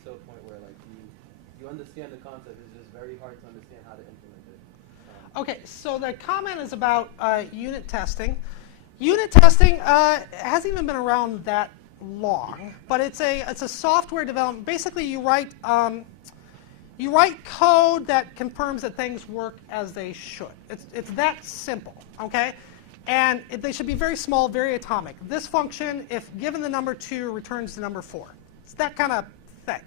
to a point where like you understand the concept. It's just very hard to understand how to implement it. Okay, so the comment is about unit testing. Unit testing hasn't even been around that long, but it's a software development. Basically, you write code that confirms that things work as they should. It's that simple, okay? And they should be very small, very atomic. This function, if given the number 2, returns the number 4. It's that kind of thing.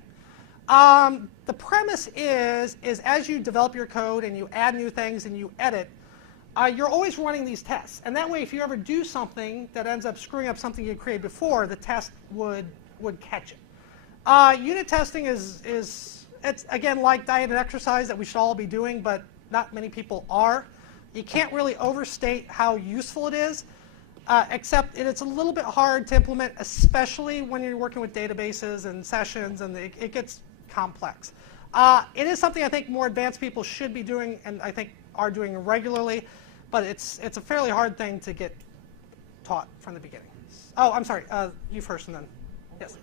The premise is as you develop your code and you add new things and you edit, you're always running these tests. And that way, if you ever do something that ends up screwing up something you created before, the test would catch it. Unit testing it's again like diet and exercise that we should all be doing, but not many people are. You can't really overstate how useful it is, except it's a little bit hard to implement, especially when you're working with databases and sessions, and it gets complex. It is something I think more advanced people should be doing, and I think are doing regularly, but it's a fairly hard thing to get taught from the beginning. Oh, I'm sorry. You first, and then yes.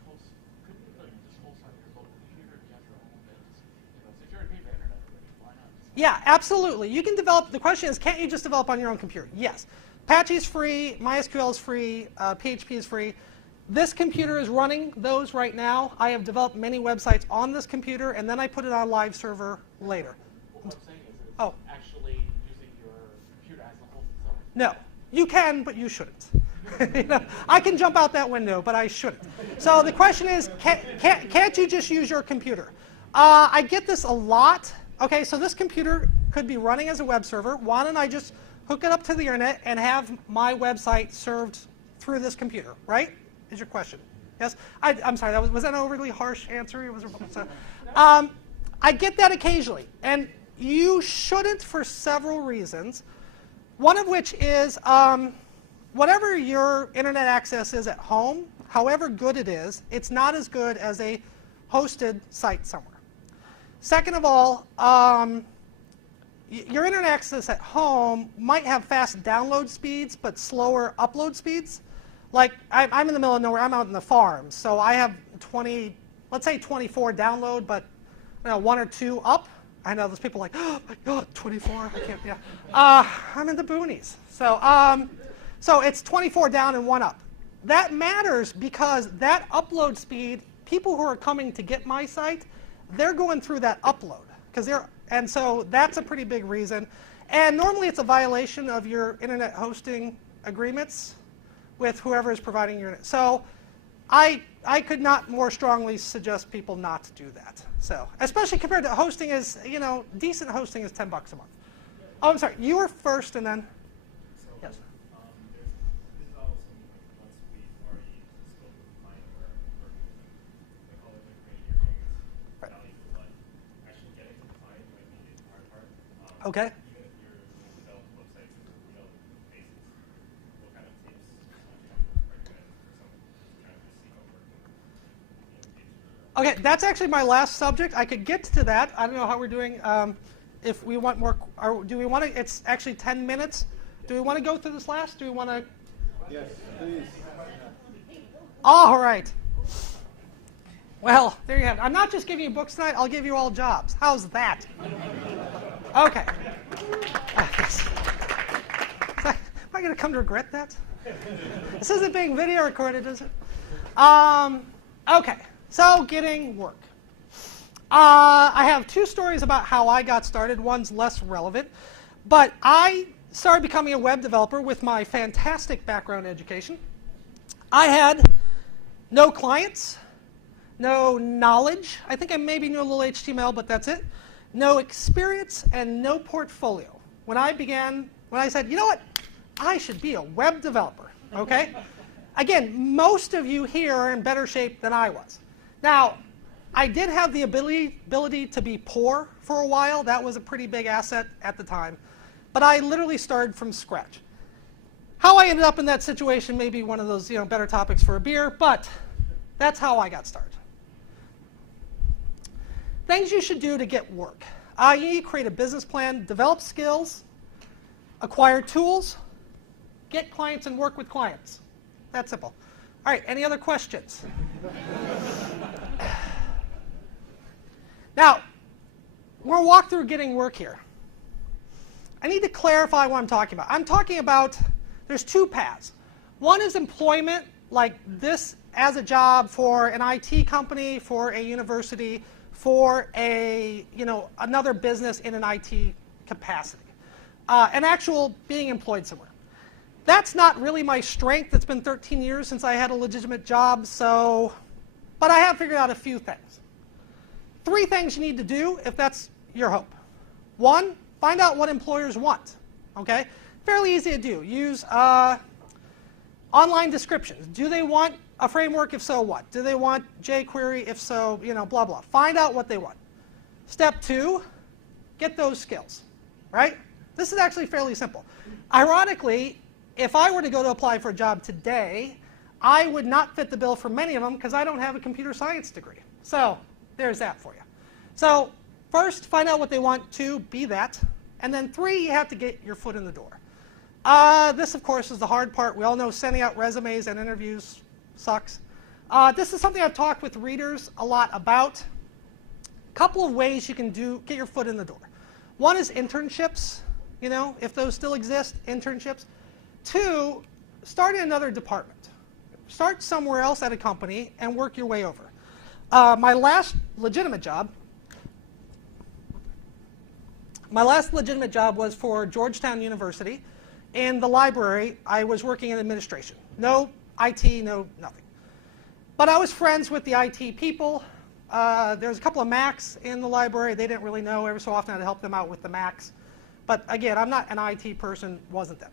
Yeah, absolutely. You can develop. The question is, can't you just develop on your own computer? Yes. Apache is free. MySQL is free. PHP is free. This computer is running those right now. I have developed many websites on this computer, and then I put it on a live server later. What I'm saying is actually using your computer as a host itself. No. You can, but you shouldn't. You know, I can jump out that window, but I shouldn't. So the question is, can't you just use your computer? I get this a lot. Okay, so this computer could be running as a web server. Why don't I just hook it up to the internet and have my website served through this computer, right? Is your question. Yes? I'm sorry, was that an overly harsh answer? It was, I get that occasionally, and you shouldn't for several reasons. One of which is whatever your internet access is at home, however good it is, it's not as good as a hosted site somewhere. Second of all, your internet access at home might have fast download speeds but slower upload speeds. Like I'm in the middle of nowhere. I'm out in the farms, so I have 24 download, but 1 or 2 up. I know there's people like, oh my God, 24. I can't. Yeah. I'm in the boonies, so it's 24 down and 1 up. That matters because that upload speed, people who are coming to get my site, they're going through that upload because And so that's a pretty big reason. And normally it's a violation of your internet hosting agreements with whoever is providing your internet. So I could not more strongly suggest people not to do that. So, especially compared to hosting is, decent hosting is $10 a month. Oh, I'm sorry, you were first and then? So, yes. this is all something once we've already spoken with the client or working with them, like all of the creating your things, valuable, but actually getting to the client might be the hard part. Okay. Even if you're doing developed websites and developed bases, what kind of tips recommend for someone trying to see how working Okay, that's actually my last subject. I could get to that. I don't know how we're doing. If we want more, or do we want to? It's actually 10 minutes. Do we want to go through this last? Do we want to? Yes, please. All right. Well, there you have it. I'm not just giving you books tonight. I'll give you all jobs. How's that? Okay. Am I going to come to regret that? This isn't being video recorded, is it? Okay. So getting work. I have two stories about how I got started. One's less relevant. But I started becoming a web developer with my fantastic background education. I had no clients, no knowledge. I think I maybe knew a little HTML, but that's it. No experience and no portfolio. When I said, you know what? I should be a web developer, okay? Again, most of you here are in better shape than I was. Now, I did have the ability to be poor for a while. That was a pretty big asset at the time. But I literally started from scratch. How I ended up in that situation may be one of those better topics for a beer, but that's how I got started. Things you should do to get work. You need to create a business plan, develop skills, acquire tools, get clients and work with clients. That's simple. All right, any other questions? Now, we're going to walk through getting work here. I need to clarify what I'm talking about. I'm talking about, there's two paths. One is employment, like this as a job for an IT company, for a university, for a, another business in an IT capacity. An actual being employed somewhere. That's not really my strength. It's been 13 years since I had a legitimate job, but I have figured out a few things. 3 things you need to do if that's your hope. 1, find out what employers want. Okay? Fairly easy to do. Use online descriptions. Do they want a framework? If so, what? Do they want jQuery? If so, blah, blah. Find out what they want. Step 2, get those skills. Right? This is actually fairly simple. Ironically, if I were to go to apply for a job today, I would not fit the bill for many of them because I don't have a computer science degree. So there's that for you. So first, find out what they want. 2, be that. And then 3, you have to get your foot in the door. This, of course, is the hard part. We all know sending out resumes and interviews sucks. This is something I've talked with readers a lot about. A couple of ways you can get your foot in the door. One is internships, if those still exist, internships. 2, start in another department. Start somewhere else at a company and work your way over. My last legitimate job was for Georgetown University. In the library, I was working in administration. No IT, no nothing. But I was friends with the IT people. There was a couple of Macs in the library. They didn't really know. Every so often I'd help them out with the Macs. But again, I'm not an IT person, wasn't them.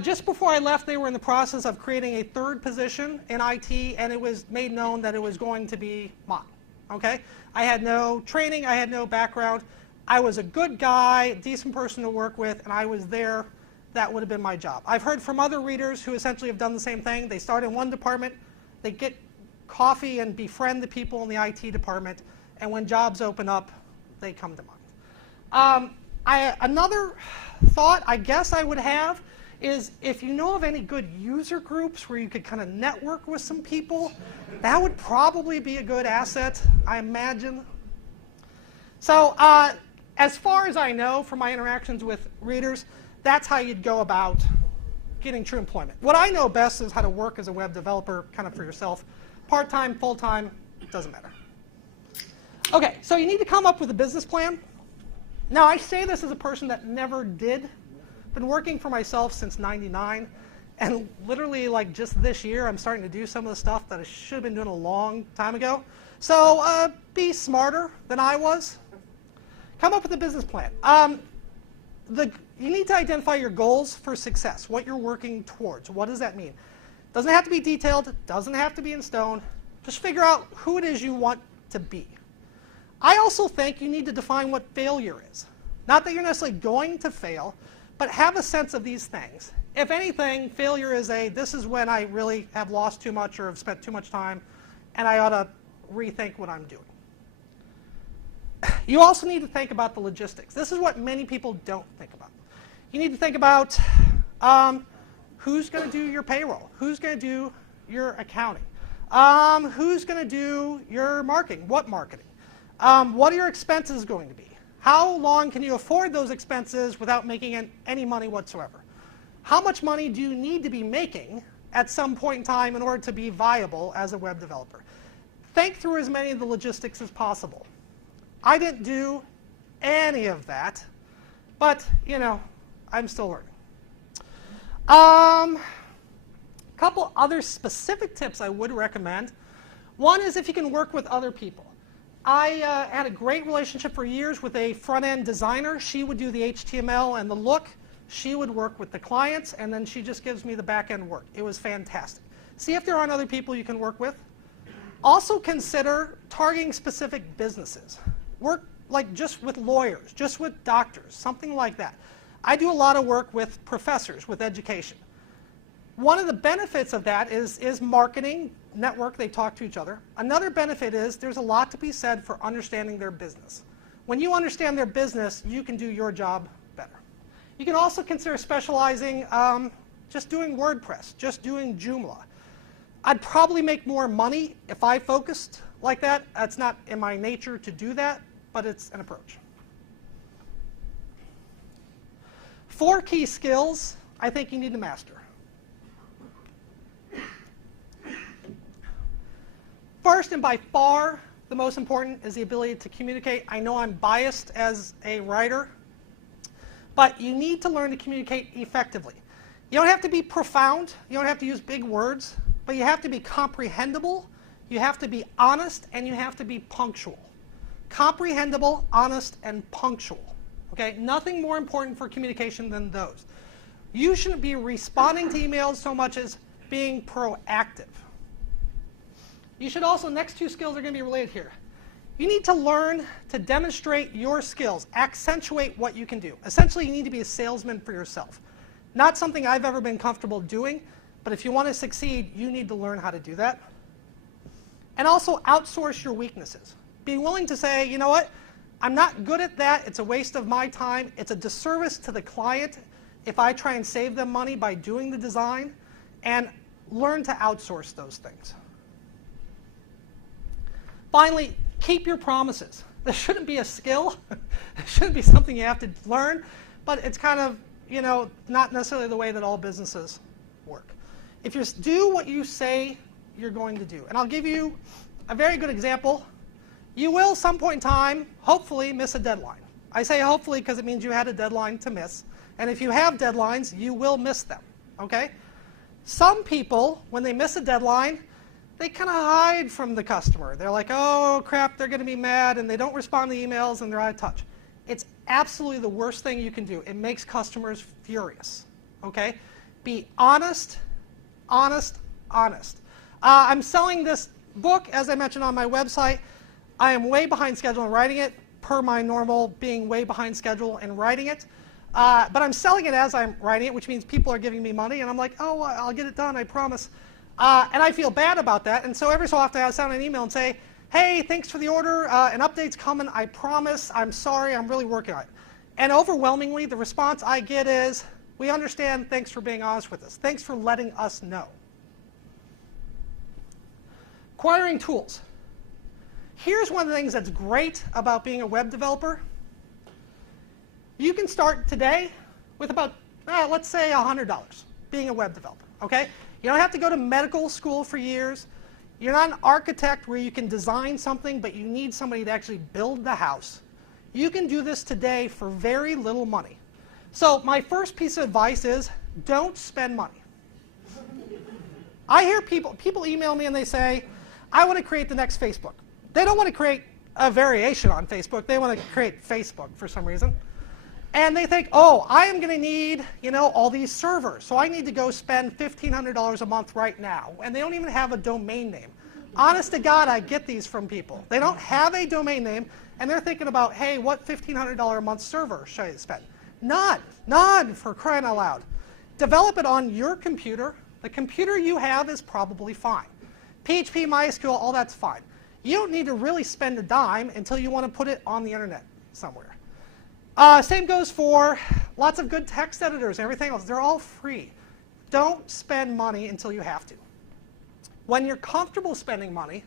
Just before I left, they were in the process of creating a 3rd position in IT, and it was made known that it was going to be mine. Okay? I had no training. I had no background. I was a good guy, decent person to work with, and I was there. That would have been my job. I've heard from other readers who essentially have done the same thing. They start in one department. They get coffee and befriend the people in the IT department, and when jobs open up, they come to mind. Another thought I guess I would have is if you know of any good user groups where you could kind of network with some people, that would probably be a good asset, I imagine. So as far as I know from my interactions with readers, that's how you'd go about getting true employment. What I know best is how to work as a web developer kind of for yourself. Part-time, full-time, doesn't matter. Okay, so you need to come up with a business plan. Now, I say this as a person that never did. Been working for myself since '99, and literally like just this year, I'm starting to do some of the stuff that I should have been doing a long time ago. So be smarter than I was. Come up with a business plan. You need to identify your goals for success, what you're working towards. What does that mean? Doesn't have to be detailed, doesn't have to be in stone. Just figure out who it is you want to be. I also think you need to define what failure is. Not that you're necessarily going to fail, but have a sense of these things. If anything, failure is this is when I really have lost too much or have spent too much time, and I ought to rethink what I'm doing. You also need to think about the logistics. This is what many people don't think about. You need to think about who's going to do your payroll, who's going to do your accounting, who's going to do your marketing, what marketing, what are your expenses going to be, how long can you afford those expenses without making any money whatsoever, how much money do you need to be making at some point in time in order to be viable as a web developer. Think through as many of the logistics as possible. I didn't do any of that, but you know, I'm still learning. Couple other specific tips I would recommend. One is if you can work with other people. I had a great relationship for years with a front-end designer. She would do the HTML and the look. She would work with the clients, and then she just gives me the back-end work. It was fantastic. See if there aren't other people you can work with. Also consider targeting specific businesses. Work like just with lawyers, just with doctors, something like that. I do a lot of work with professors, with education. One of the benefits of that is marketing, network, they talk to each other. Another benefit is there's a lot to be said for understanding their business. When you understand their business, you can do your job better. You can also consider specializing, just doing WordPress, just doing Joomla. I'd probably make more money if I focused like that. It's not in my nature to do that, but it's an approach. 4 key skills I think you need to master. First, and by far the most important, is the ability to communicate. I know I'm biased as a writer, but you need to learn to communicate effectively. You don't have to be profound. You don't have to use big words, but you have to be comprehensible, you have to be honest, and you have to be punctual. Comprehensible, honest, and punctual. Okay? Nothing more important for communication than those. You shouldn't be responding to emails so much as being proactive. You should also, next 2 skills are going to be related here. You need to learn to demonstrate your skills, accentuate what you can do. Essentially, you need to be a salesman for yourself. Not something I've ever been comfortable doing, but if you want to succeed, you need to learn how to do that. And also outsource your weaknesses. Be willing to say, you know what, I'm not good at that, it's a waste of my time, it's a disservice to the client if I try and save them money by doing the design, and learn to outsource those things. Finally, keep your promises. This shouldn't be a skill. It shouldn't be something you have to learn, but it's kind of, you know, not necessarily the way that all businesses work. If you just do what you say you're going to do, and I'll give you a very good example. You will, some point in time, hopefully miss a deadline. I say hopefully because it means you had a deadline to miss, and if you have deadlines, you will miss them, okay? Some people, when they miss a deadline, they kind of hide from the customer. They're like, oh crap, they're going to be mad, and they don't respond to emails, and they're out of touch. It's absolutely the worst thing you can do. It makes customers furious, okay? Be honest, honest, honest. I'm selling this book, as I mentioned on my website. I am way behind schedule in writing it, per my normal being way behind schedule in writing it. But I'm selling it as I'm writing it, which means people are giving me money, and I'm like, oh, I'll get it done, I promise. And I feel bad about that, and so every so often I'll send an email and say, hey, thanks for the order, an update's coming, I promise, I'm sorry, I'm really working on it. And overwhelmingly, the response I get is, we understand, thanks for being honest with us. Thanks for letting us know. Acquiring tools. Here's one of the things that's great about being a web developer. You can start today with about, let's say, $100 being a web developer, okay? You don't have to go to medical school for years. You're not an architect where you can design something, but you need somebody to actually build the house. You can do this today for very little money. So my first piece of advice is don't spend money. I hear people email me and they say, I want to create the next Facebook. They don't want to create a variation on Facebook. They want to create Facebook for some reason. And they think, oh, I am going to need, all these servers. So I need to go spend $1,500 a month right now. And they don't even have a domain name. Honest to God, I get these from people. They don't have a domain name, and they're thinking about, hey, what $1,500 a month server should I spend? None, for crying out loud. Develop it on your computer. The computer you have is probably fine. PHP, MySQL, all that's fine. You don't need to really spend a dime until you want to put it on the internet somewhere. Same goes for lots of good text editors and everything else. They're all free. Don't spend money until you have to. When you're comfortable spending money,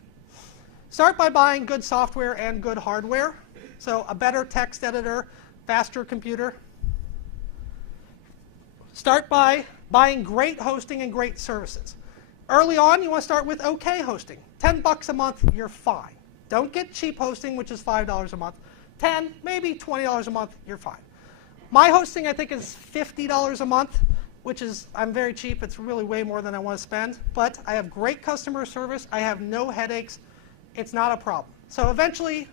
start by buying good software and good hardware. So a better text editor, faster computer. Start by buying great hosting and great services. Early on, you want to start with OK hosting. $10 a month, you're fine. Don't get cheap hosting, which is $5 a month. $10, maybe $20 a month, you're fine. My hosting, I think, is $50 a month, which is, I'm very cheap. It's really way more than I want to spend. But I have great customer service. I have no headaches. It's not a problem. So eventually,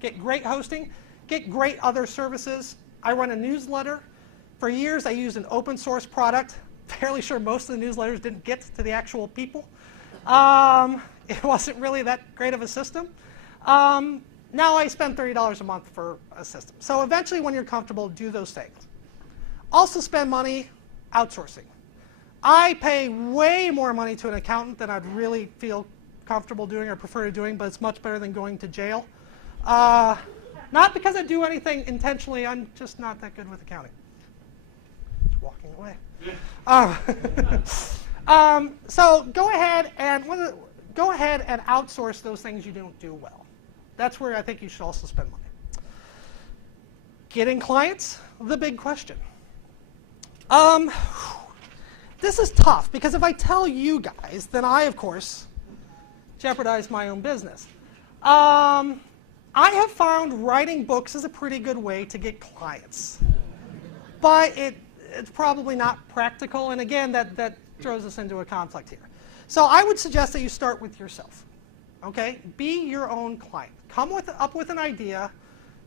get great hosting, get great other services. I run a newsletter. For years, I used an open source product. Fairly sure most of the newsletters didn't get to the actual people. It wasn't really that great of a system. Now I spend $30 a month for a system. So eventually, when you're comfortable, do those things. Also spend money outsourcing. I pay way more money to an accountant than I'd really feel comfortable doing or prefer doing, but it's much better than going to jail. Not because I do anything intentionally. I'm just not that good with accounting. Just walking away. So go ahead and outsource those things you don't do well. That's where I think you should also spend money. Getting clients, the big question. This is tough because if I tell you guys, then I, of course, jeopardize my own business. I have found writing books is a pretty good way to get clients, but it's probably not practical. And again, that throws us into a conflict here. So I would suggest that you start with yourself. Okay, be your own client. Come up with an idea,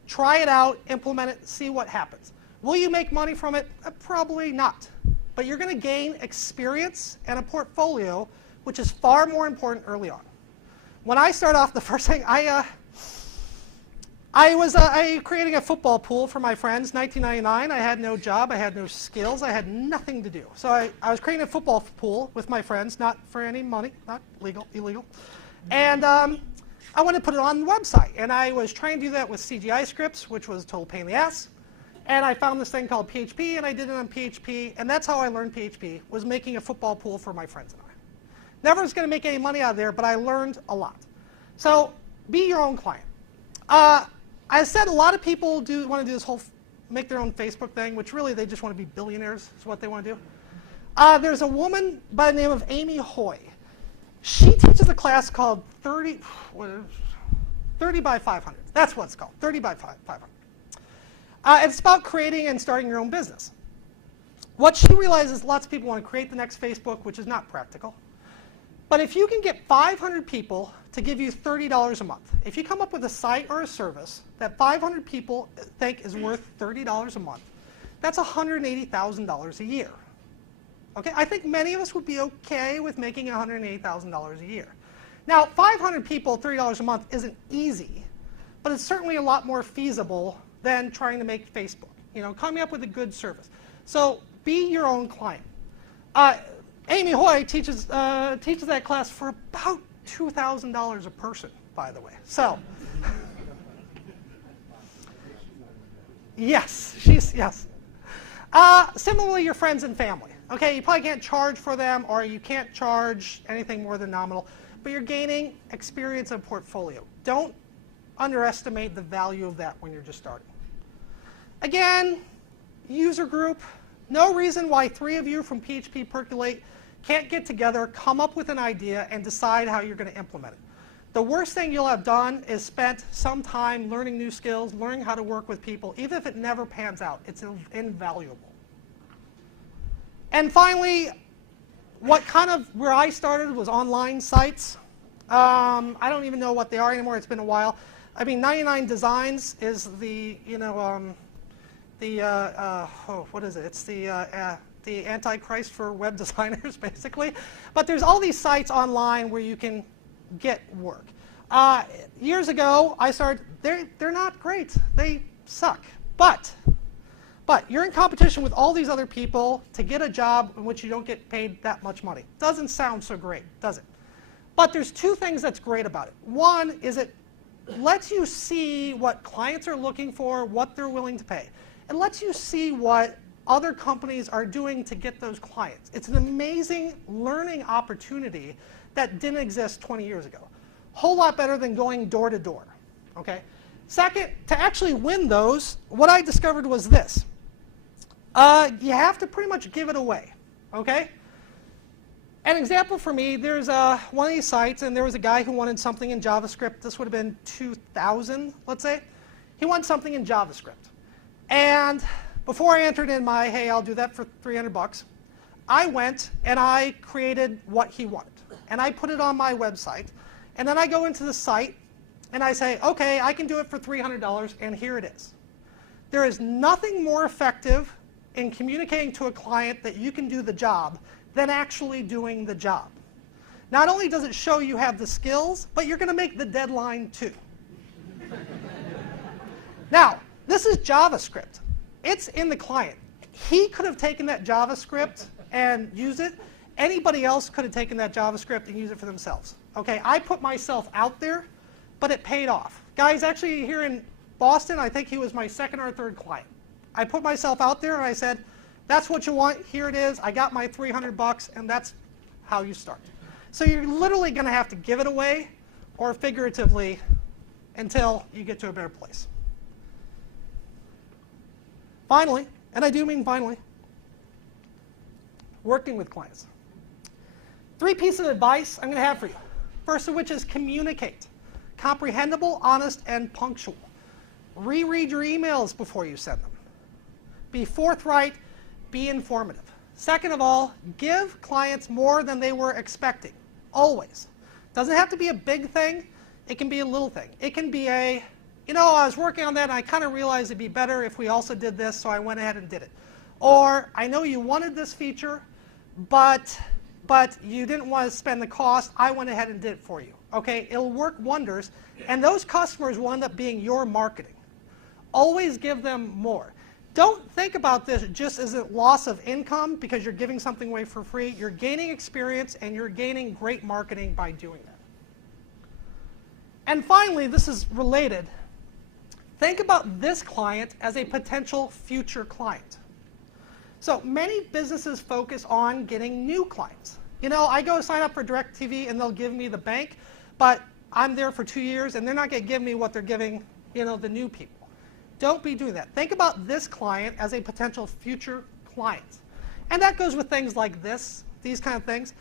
try it out, implement it, see what happens. Will you make money from it? Probably not. But you're going to gain experience and a portfolio, which is far more important early on. When I started off, the first thing I was creating a football pool for my friends. 1999. I had no job. I had no skills. I had nothing to do. So I was creating a football pool with my friends, not for any money, not illegal. And I wanted to put it on the website. And I was trying to do that with CGI scripts, which was a total pain in the ass. And I found this thing called PHP, and I did it on PHP. And that's how I learned PHP, was making a football pool for my friends and I. Never was going to make any money out of there, but I learned a lot. So be your own client. I said a lot of people want to do this whole make their own Facebook thing, which really they just want to be billionaires is what they want to do. There's a woman by the name of Amy Hoy. She teaches a class called 30 by 500. That's what it's called, 30 by 500. It's about creating and starting your own business. What she realizes, lots of people want to create the next Facebook, which is not practical. But if you can get 500 people to give you $30 a month, if you come up with a site or a service that 500 people think is worth $30 a month, that's $180,000 a year. Okay, I think many of us would be okay with making $180,000 a year. Now, 500 people, $30 a month isn't easy, but it's certainly a lot more feasible than trying to make Facebook. Coming up with a good service. So be your own client. Amy Hoy teaches that class for about $2,000 a person, by the way. So, yes. Similarly, your friends and family. Okay, you probably can't charge for them, or you can't charge anything more than nominal, but you're gaining experience and portfolio. Don't underestimate the value of that when you're just starting. Again, user group. No reason why 3 of you from PHP Percolate can't get together, come up with an idea, and decide how you're going to implement it. the worst thing you'll have done is spent some time learning new skills, learning how to work with people. Even if it never pans out, it's invaluable. And finally, where I started was online sites. I don't even know what they are anymore. It's been a while. I mean, 99 Designs is the, what is it? It's the Antichrist for web designers, basically. But there's all these sites online where you can get work. Years ago, I started, they're not great. They suck. But you're in competition with all these other people to get a job in which you don't get paid that much money. Doesn't sound so great, does it? But there's two things that's great about it. One is it lets you see what clients are looking for, what they're willing to pay. It lets you see what other companies are doing to get those clients. It's an amazing learning opportunity that didn't exist 20 years ago. Whole lot better than going door to door. Okay? Second, to actually win those, what I discovered was this. You have to pretty much give it away. Okay? An example for me, there's one of these sites, and there was a guy who wanted something in JavaScript. This would have been 2000, let's say. He wanted something in JavaScript. And before I entered in my, hey, I'll do that for 300 bucks, I went and I created what he wanted. And I put it on my website. And then I go into the site, and I say, OK, I can do it for $300, and here it is. There is nothing more effective in communicating to a client that you can do the job than actually doing the job. Not only does it show you have the skills, but you're going to make the deadline too. Now, this is JavaScript. It's in the client. He could have taken that JavaScript and used it. Anybody else could have taken that JavaScript and used it for themselves. Okay, I put myself out there, but it paid off. Guys, actually here in Boston, I think he was my second or third client. I put myself out there and I said, that's what you want, here it is, I got my 300 bucks, and that's how you start. So you're literally going to have to give it away, or figuratively, until you get to a better place. Finally, and I do mean finally, working with clients. 3 pieces of advice I'm going to have for you. First of which is communicate. Comprehensible, honest, and punctual. Reread your emails before you send them. Be forthright. Be informative. Second of all, give clients more than they were expecting. Always. Doesn't have to be a big thing. It can be a little thing. It can be a, I was working on that and I kind of realized it'd be better if we also did this, so I went ahead and did it. Or, I know you wanted this feature, but you didn't want to spend the cost. I went ahead and did it for you. Okay? It'll work wonders, and those customers will end up being your marketing. Always give them more. Don't think about this just as a loss of income because you're giving something away for free. You're gaining experience and you're gaining great marketing by doing that. And finally, this is related. Think about this client as a potential future client. So many businesses focus on getting new clients. I go sign up for DirecTV and they'll give me the bank, but I'm there for 2 years and they're not going to give me what they're giving the new people. Don't be doing that. Think about this client as a potential future client. And that goes with things like these kind of things.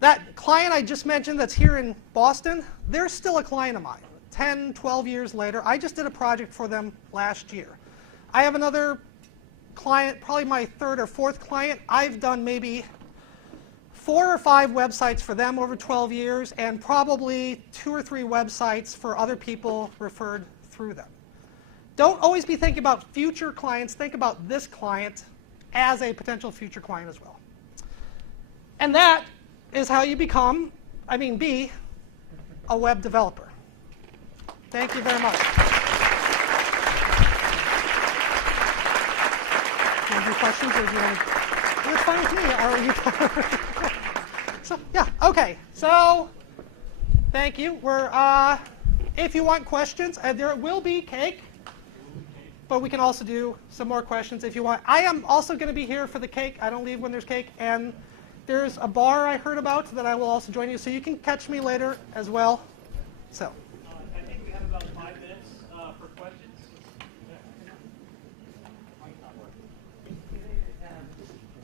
That client I just mentioned that's here in Boston, they're still a client of mine. 10, 12 years later, I just did a project for them last year. I have another client, probably my 3rd or 4th client. I've done maybe 4 or 5 websites for them over 12 years, and probably 2 or 3 websites for other people referred through them. Don't always be thinking about future clients. Think about this client as a potential future client as well. And that is how you be a web developer. Thank you very much. Any questions, or do you want to? It's fine with me. Are you? So yeah. Okay. So thank you. If you want questions, there will be cake. But we can also do some more questions if you want. I am also going to be here for the cake. I don't leave when there's cake. And there's a bar I heard about that I will also join you. So you can catch me later as well. So. I think we have about 5 minutes for questions.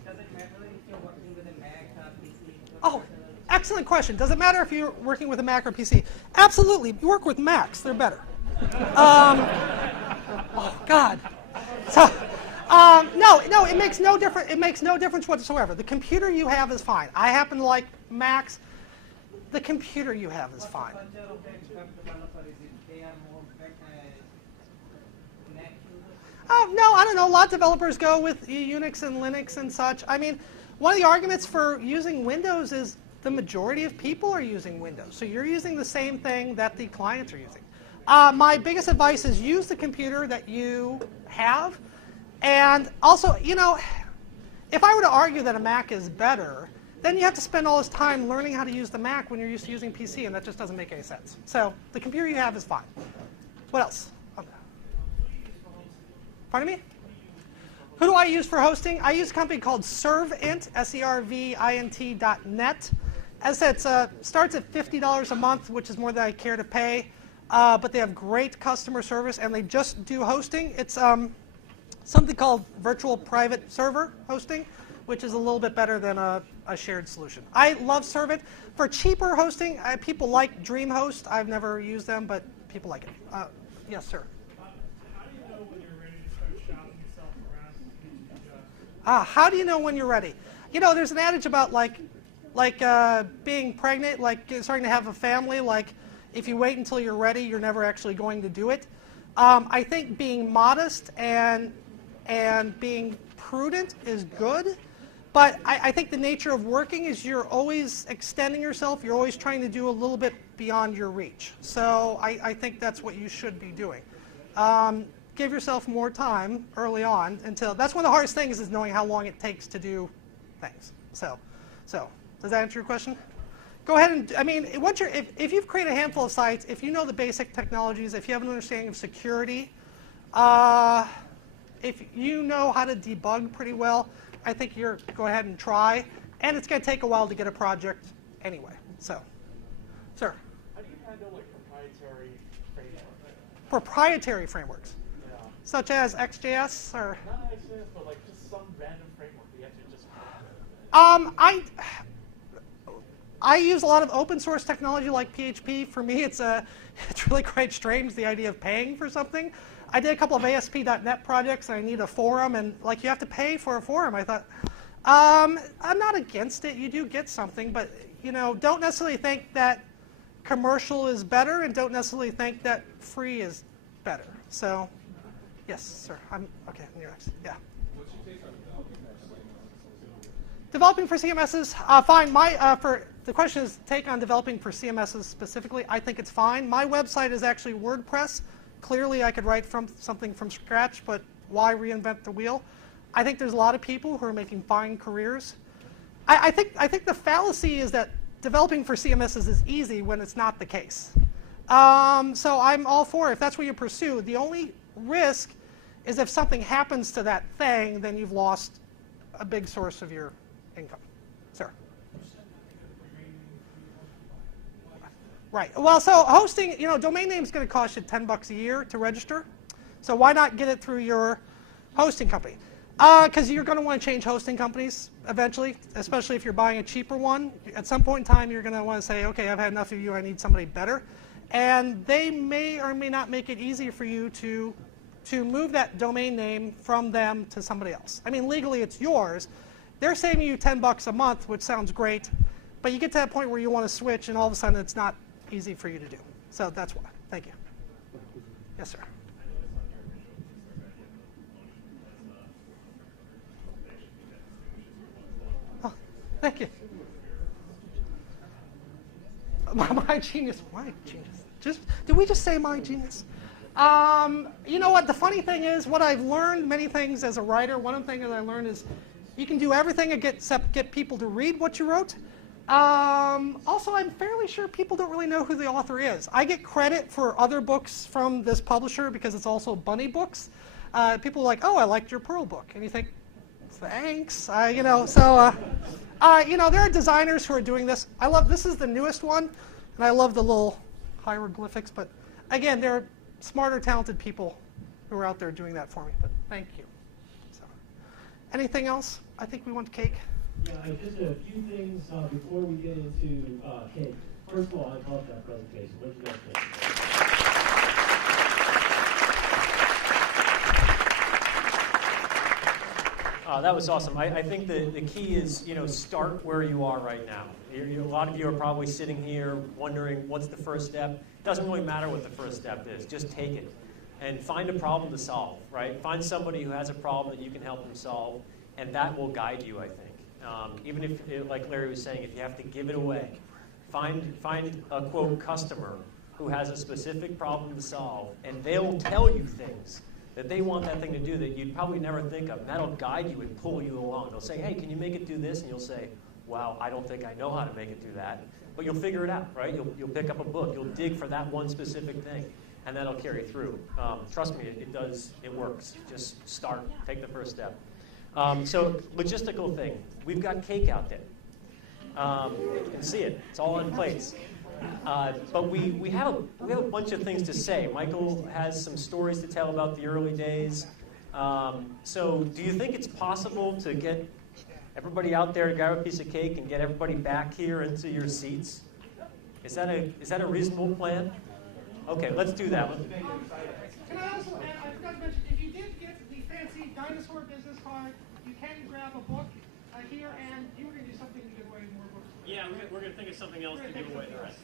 Does it matter if you're working with a Mac, PC? Oh, Excellent question. Does it matter if you're working with a Mac or PC? Absolutely. You work with Macs. They're better. Oh, God. So, no, it makes no difference. It makes no difference whatsoever. The computer you have is fine. I happen to like Macs. The computer you have is fine. Oh, no, I don't know. A lot of developers go with Unix and Linux and such. I mean, one of the arguments for using Windows is the majority of people are using Windows. So you're using the same thing that the clients are using. My biggest advice is use the computer that you have. And also, you know, if I were to argue that a Mac is better, then you have to spend all this time learning how to use the Mac when you're used to using PC, and that just doesn't make any sense. So the computer you have is fine. What else? Pardon me? Who do I use for hosting? I use a company called Servint, servint.net. As I said, it starts at $50 a month, which is more than I care to pay. But they have great customer service, and they just do hosting. It's something called virtual private server hosting, which is a little bit better than a shared solution. I love Servint. For cheaper hosting, people like DreamHost. I've never used them, but people like it. Yes, sir. How do you know when you're ready to start shopping yourself around to get you jobs? How do you know when you're ready? You know, there's an adage about like being pregnant, like starting to have a family. Like, if you wait until you're ready, you're never actually going to do it. I think being modest and being prudent is good. But I think the nature of working is you're always extending yourself. You're always trying to do a little bit beyond your reach. So I think that's what you should be doing. Give yourself more time early on until, that's one of the hardest things is knowing how long it takes to do things. So does that answer your question? Go ahead and, I mean, once you're, if you've created a handful of sites, if you know the basic technologies, if you have an understanding of security, if you know how to debug pretty well, I think you're go ahead and try. And it's going to take a while to get a project anyway. So, sir. How do you handle like proprietary frameworks? Proprietary frameworks, Yeah. such as XJS or. Not XJS, but like just some random framework that you have to just. I use a lot of open source technology like PHP. For me, it's really quite strange, the idea of paying for something. I did a couple of ASP.NET projects, and I need a forum, and like you have to pay for a forum. I thought, I'm not against it. You do get something, but you know, don't necessarily think that commercial is better, and don't necessarily think that free is better. So, yes, sir. Okay. You're next. Yeah. What's your take on Developing for CMSs, fine. The question is take on developing for CMSs specifically. I think it's fine. My website is actually WordPress. Clearly, I could write something from scratch, but why reinvent the wheel? I think there's a lot of people who are making fine careers. I think the fallacy is that developing for CMSs is easy when it's not the case. So I'm all for it. If that's what you pursue, the only risk is if something happens to that thing, then you've lost a big source of your income. Sir. Right. Well, so hosting, you know, domain name is going to cost you $10 a year to register. So why not get it through your hosting company? Because you're going to want to change hosting companies eventually, especially if you're buying a cheaper one. At some point in time, you're going to want to say, okay, I've had enough of you. I need somebody better. And they may or may not make it easy for you to move that domain name from them to somebody else. I mean, legally, it's yours. They're saving you $10 a month, which sounds great. But you get to that point where you want to switch, and all of a sudden, it's not easy for you to do. So that's why. Thank you. Yes, sir. Oh, thank you. My genius. My genius. Did we just say my genius? You know what? The funny thing is, what I've learned many things as a writer. One of the things that I learned is you can do everything except get people to read what you wrote. Also, I'm fairly sure people don't really know who the author is. I get credit for other books from this publisher because it's also Bunny Books. People are like, oh, I liked your Perl book. And you think, thanks. You know, so, you know, there are designers who are doing this. This is the newest one, and I love the little hieroglyphics. But again, there are smarter, talented people who are out there doing that for me. But thank you. So, anything else? I think we want cake. Yeah, just a few things before we get into cake. First of all, I love that presentation. What did you guys think? That was awesome. I think the key is, start where you are right now. A lot of you are probably sitting here wondering what's the first step. It doesn't really matter what the first step is. Just take it and find a problem to solve, right? Find somebody who has a problem that you can help them solve, and that will guide you, I think. Even if, like Larry was saying, if you have to give it away, find a, quote, customer who has a specific problem to solve, and they'll tell you things that they want that thing to do that you'd probably never think of. And that'll guide you and pull you along. They'll say, hey, can you make it do this? And you'll say, wow, I don't think I know how to make it do that. But you'll figure it out, right? You'll pick up a book. You'll dig for that one specific thing, and that'll carry through. Trust me, it works. Just start. Take the first step. So logistical thing. We've got cake out there. You can see it. It's all on plates. But we have a bunch of things to say. Michael has some stories to tell about the early days. So do you think it's possible to get everybody out there to grab a piece of cake and get everybody back here into your seats? Is that a reasonable plan? Okay, let's do that. Can I also add, I forgot to mention, if you did get the fancy dinosaur business card, you can grab a book here, and you were going to do something to give away more books. Yeah, we're going to think of something else to give away the rest.